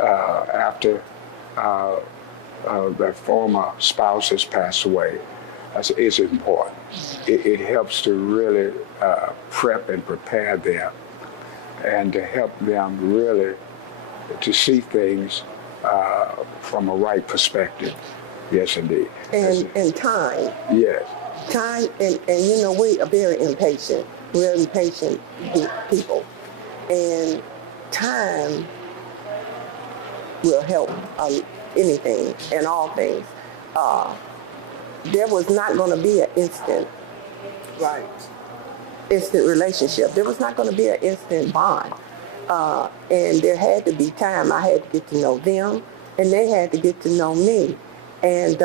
after their former spouse has passed away, is important. It helps to really prep and prepare them, and to help them really to see things from a right perspective. Yes, indeed. And time. Yes. Time, and you know, we are very impatient. We're impatient people. And time will help anything and all things. There was not going to be an instant. Right. instant relationship. There was not going to be an instant bond. And there had to be time. I had to get to know them, and they had to get to know me. And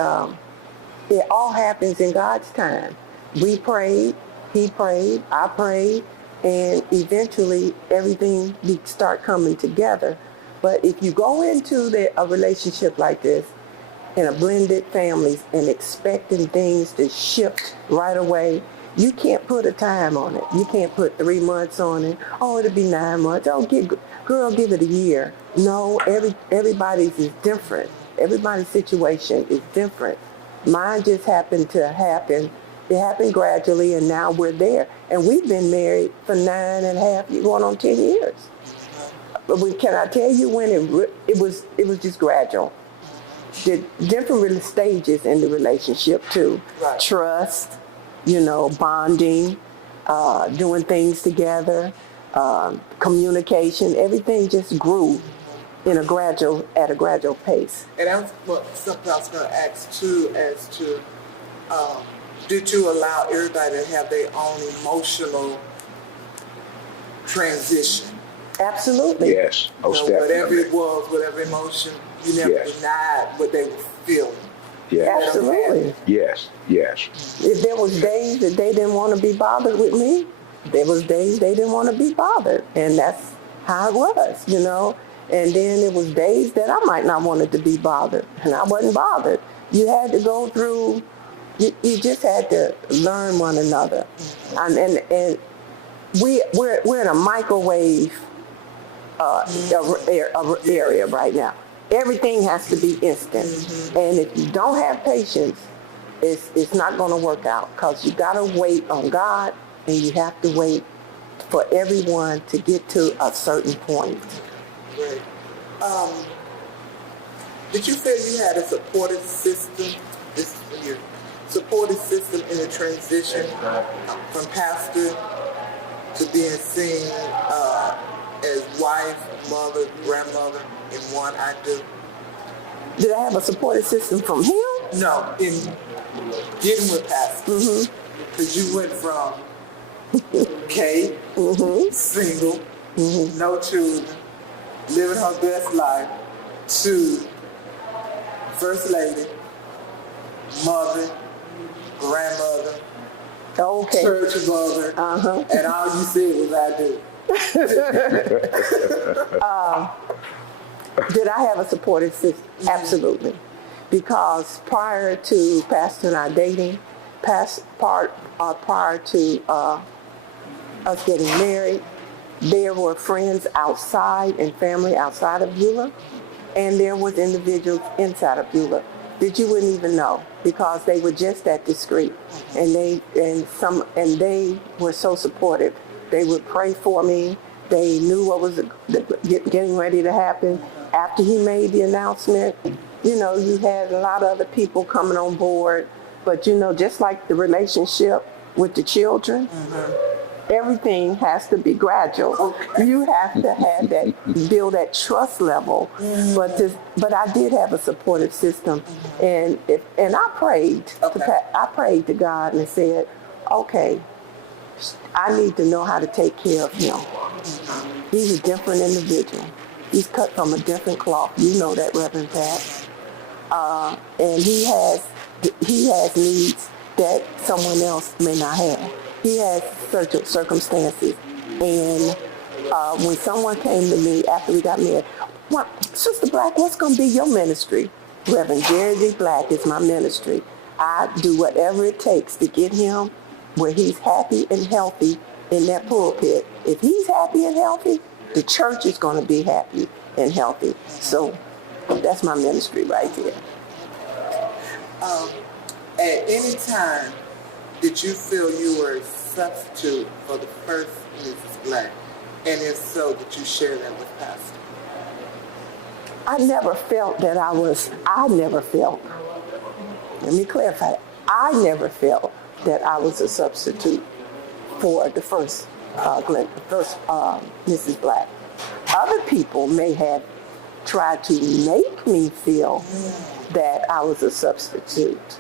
it all happens in God's time. We prayed, he prayed, I prayed, and eventually everything start coming together. But if you go into a relationship like this, in a blended families and expecting things to shift right away, you can't put a time on it. You can't put 3 months on it. Oh, it'll be 9 months. Oh, girl, give it a year. No, everybody's is different. Everybody's situation is different. Mine just happened to happen. It happened gradually, and now we're there. And we've been married for 9.5 years, going on 10 years. But can I tell you when it was just gradual. The different stages in the relationship too. Right. Trust, bonding, doing things together, communication. Everything just grew at a gradual pace. And that's something I was going to ask too, as to did you allow everybody to have their own emotional transition? Absolutely. Yes, most definitely. Whatever it was, whatever emotion, you never denied what they were feeling. Yes. Absolutely. Yes. If there was days that they didn't want to be bothered with me, there was days they didn't want to be bothered. And that's how it was, And then it was days that I might not wanted to be bothered, and I wasn't bothered. You had to go through, you just had to learn one another. And we're in a microwave area right now. Everything has to be instant. Mm-hmm. And if you don't have patience, it's not going to work out, because you got to wait on God, and you have to wait for everyone to get to a certain point. Right. Did you feel you had a supportive system? This is your supportive system in the transition from pastor to being seen as wife, mother, grandmother in one I do? Did I have a supportive system from him? No, in getting with pastor. Because you went from Kate, single, no children, living her best life, to first lady, mother, grandmother, church mother, and all you said was I do. Did I have a supportive system? Absolutely. Because prior to Pastor and I dating, prior to us getting married, there were friends outside and family outside of Beulah, and there was individuals inside of Beulah that you wouldn't even know, because they were just that discreet, and they were so supportive. They would pray for me. They knew what was getting ready to happen. After he made the announcement, you had a lot of other people coming on board, but just like the relationship with the children, everything has to be gradual. You have to build that trust level. But I did have a supportive system, and I prayed. I prayed to God and said, okay, I need to know how to take care of him. He's a different individual. He's cut from a different cloth. You know that, Reverend Pat. And he has needs that someone else may not have. He has certain circumstances. And when someone came to me after we got married, well, Sister Black, what's going to be your ministry? Reverend Jerry D is my ministry. I do whatever it takes to get him where he's happy and healthy in that pulpit. If he's happy and healthy, the church is going to be happy and healthy. So that's my ministry right there. At any time, did you feel you were a substitute for the first Mrs. Black? And if so, did you share that with Pastor? I never felt, let me clarify that. I never felt that I was a substitute for the first Mrs. Black. Other people may have tried to make me feel that I was a substitute.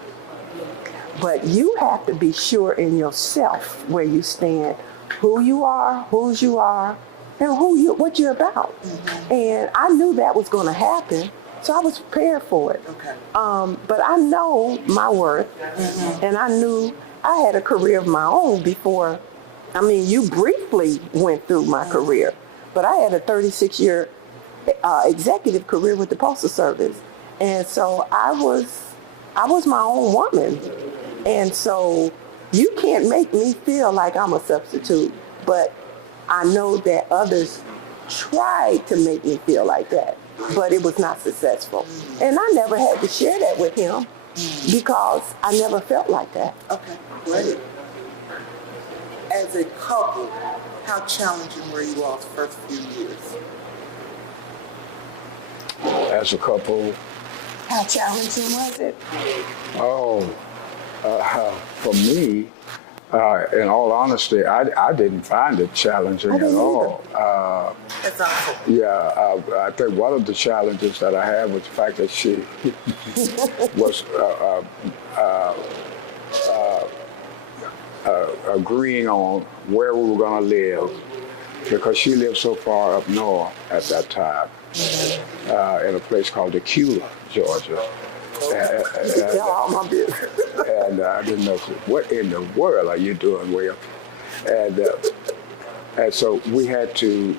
But you have to be sure in yourself where you stand who you are, whose you are, and what you're about. And I knew that was going to happen, so I was prepared for it. Okay. But I know my worth, and I knew I had a career of my own before. I mean, you briefly went through my career, but I had a 36-year executive career with the Postal Service, and so I was my own woman, and so you can't make me feel like I'm a substitute. But I know that others tried to make me feel like that, but it was not successful, and I never had to share that with him because I never felt like that. Okay, great. As a couple, how challenging were you all's first few years? As a couple, How challenging was it? for me, in all honesty, I didn't find it challenging I didn't at all. That's awesome. Yeah, I think one of the challenges that I had was the fact that she was agreeing on where we were going to live, because she lived so far up north at that time, in a place called Beulah, Georgia. Tell all my business. And I didn't know, what in the world are you doing, Will? And so we had to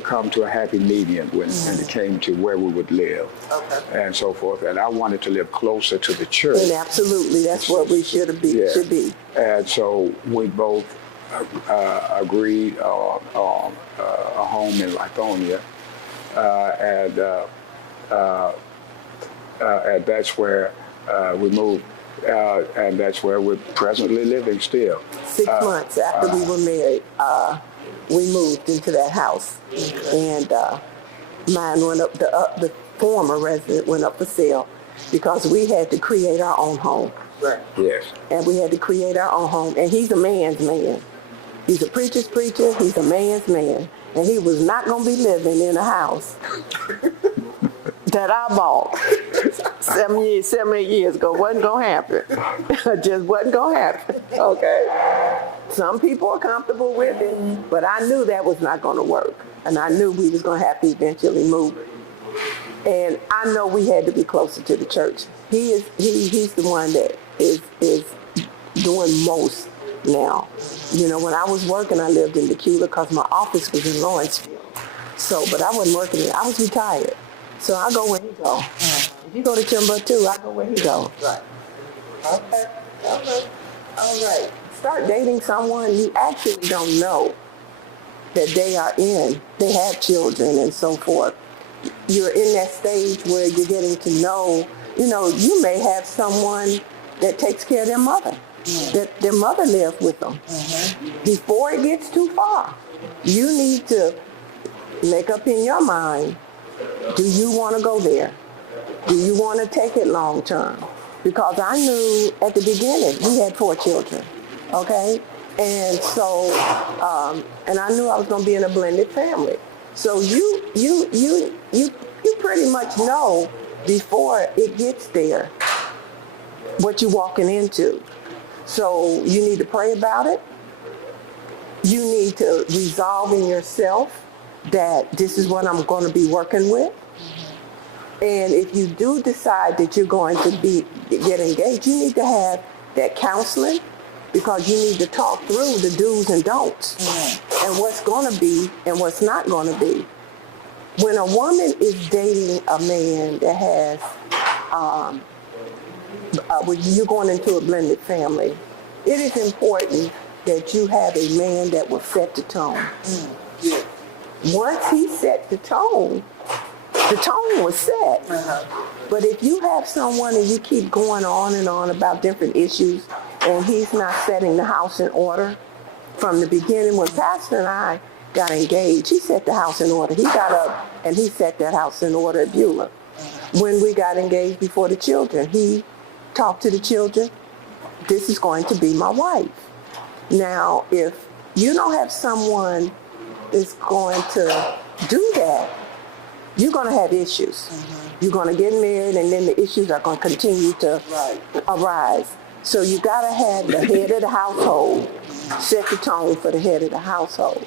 come to a happy medium when it came to where we would live, and so forth. And I wanted to live closer to the church. And absolutely, that's what we should be. Yeah. Should be. And so we both agreed on a home in Lithonia, and that's where we moved, and that's where we're presently living still. 6 months after we were married, we moved into that house, and mine went up. The former resident went up for sale because we had to create our own home. Right. Yes. And we had to create our own home. And he's a man's man. He's a preacher's preacher. He's a man's man. And he was not going to be living in a house that I bought 7, 8 years ago. Wasn't going to happen. Just wasn't going to happen. Okay. Some people are comfortable with it, but I knew that was not going to work. And I knew we was going to have to eventually move. And I know we had to be closer to the church. He's the one that is doing most now. You know, when I was working, I lived in Beulah because my office was in Lawrenceville. So, but I wasn't working there. I was retired. So I go where he go. If you go to Timbuktu, I go where he go. Right. Okay. All right. Start dating someone you actually don't know that they have children and so forth. You're in that stage where you're getting to know, you may have someone that takes care of their mother, that their mother lived with them. Before it gets too far, you need to make up in your mind, do you want to go there? Do you want to take it long term? Because I knew at the beginning, we had 4 children, okay? And so, and I knew I was going to be in a blended family. So you pretty much know before it gets there what you're walking into. So you need to pray about it. You need to resolve in yourself that this is what I'm going to be working with. And if you do decide that you're going to get engaged, you need to have that counseling, because you need to talk through the do's and don'ts and what's going to be and what's not going to be. When a woman is dating a man that has, when you're going into a blended family, it is important that you have a man that will set the tone. Once he set the tone was set. But if you have someone and you keep going on and on about different issues and he's not setting the house in order from the beginning, when Pastor and I got engaged, he set the house in order. He got up and he set that house in order at Beulah. When we got engaged before the children, he talked to the children, this is going to be my wife. Now, if you don't have someone that's going to do that, you're going to have issues. You're going to get married, and then the issues are going to continue to arise. So you got to have the head of the household set the tone for the head of the household.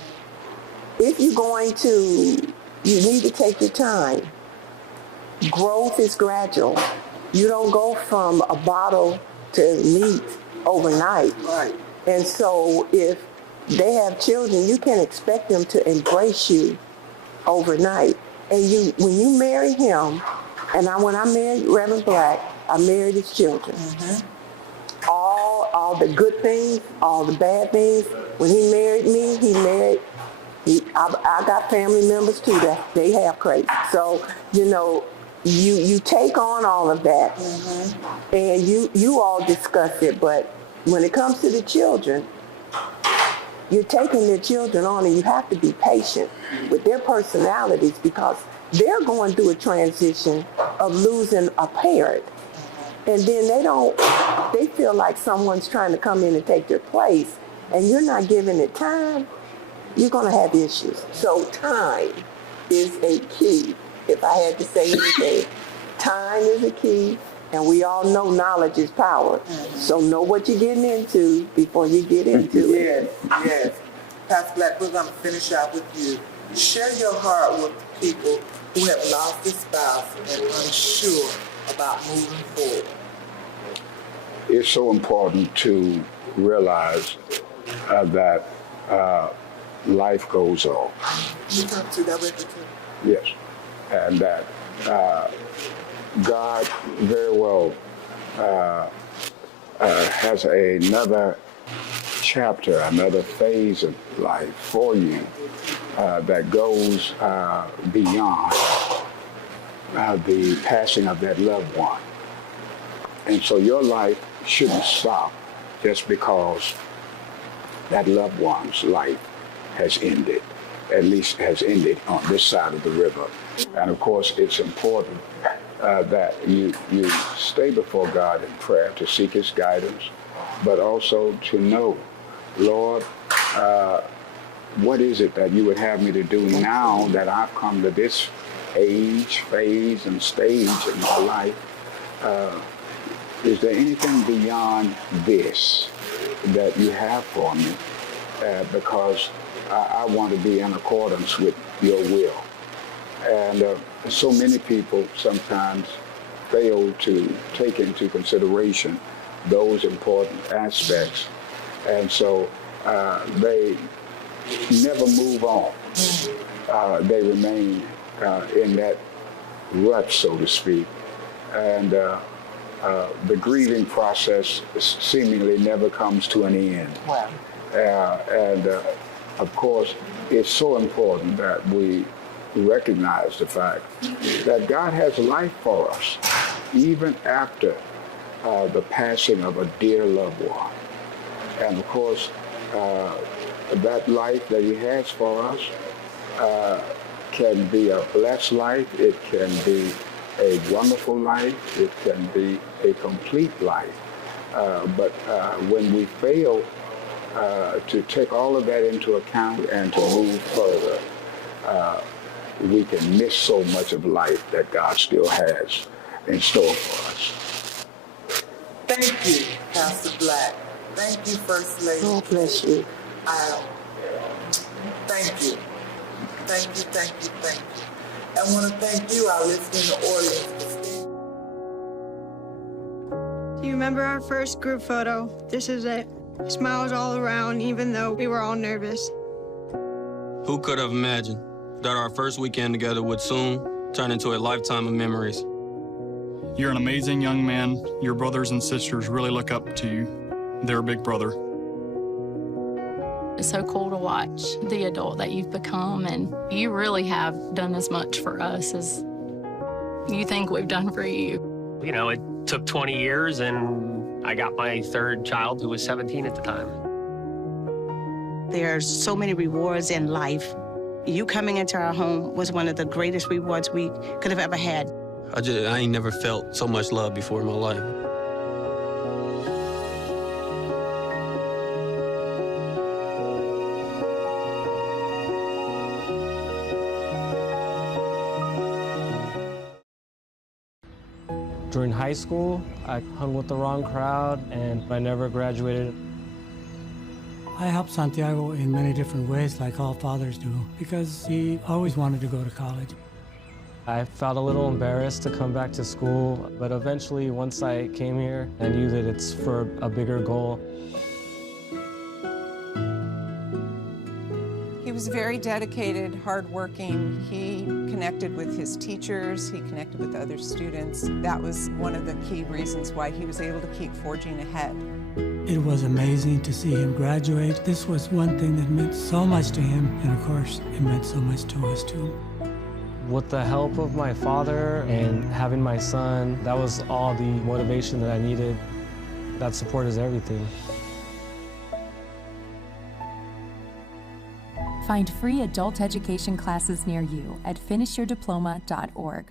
If you're going to, you need to take your time. Growth is gradual. You don't go from a bottle to meat overnight. Right. And so if they have children, you can't expect them to embrace you overnight. And when you marry him, and when I married Reverend Black, I married his children. All the good things, all the bad things. When he married me, I got family members too that they have crazy. So, you take on all of that, and you all discuss it. But when it comes to the children, you're taking their children on, and you have to be patient with their personalities because they're going through a transition of losing a parent. And then they feel like someone's trying to come in and take their place, and you're not giving it time, you're going to have issues. So time is a key. If I had to say anything, time is a key, and we all know knowledge is power. So know what you're getting into before you get into it. Yes. Pastor Black, we're going to finish out with you. Share your heart with people who have lost a spouse and unsure about moving forward. It's so important to realize that life goes on. You come to that with too. Yes. And that God very well has another chapter, another phase of life for you that goes beyond the passing of that loved one. And so your life shouldn't stop just because that loved one's life has ended, at least has ended on this side of the river. And of course, it's important that you stay before God in prayer to seek his guidance, but also to know, Lord, what is it that you would have me to do now that I've come to this age, phase, and stage in my life? Is there anything beyond this that you have for me? Because I want to be in accordance with your will. And so many people sometimes fail to take into consideration those important aspects. And so they never move on. They remain in that rut, so to speak. And the grieving process seemingly never comes to an end. Wow. And of course, it's so important that we recognize the fact that God has life for us, even after the passing of a dear loved one. And of course, that life that he has for us can be a blessed life, it can be a wonderful life, it can be a complete life. But when we fail to take all of that into account and to move further, we can miss so much of life that God still has in store for us. Thank you, Pastor Black. Thank you, First Lady. God bless you. Thank you. Thank you, thank you, thank you. I want to thank you, our listening audience. Do you remember our first group photo? This is it. Smiles all around, even though we were all nervous. Who could have imagined that our first weekend together would soon turn into a lifetime of memories? You're an amazing young man. Your brothers and sisters really look up to you. They're a big brother. It's so cool to watch the adult that you've become, and you really have done as much for us as you think we've done for you. You know, it took 20 years, and I got my third child, who was 17 at the time. There's so many rewards in life. You coming into our home was one of the greatest rewards we could have ever had. I ain't never felt so much love before in my life. During high school, I hung with the wrong crowd and I never graduated. I helped Santiago in many different ways, like all fathers do, because he always wanted to go to college. I felt a little embarrassed to come back to school, but eventually, once I came here, I knew that it's for a bigger goal. He was very dedicated, hardworking. He connected with his teachers, he connected with other students. That was one of the key reasons why he was able to keep forging ahead. It was amazing to see him graduate. This was one thing that meant so much to him, and of course, it meant so much to us too. With the help of my father and having my son, that was all the motivation that I needed. That support is everything. Find free adult education classes near you at finishyourdiploma.org.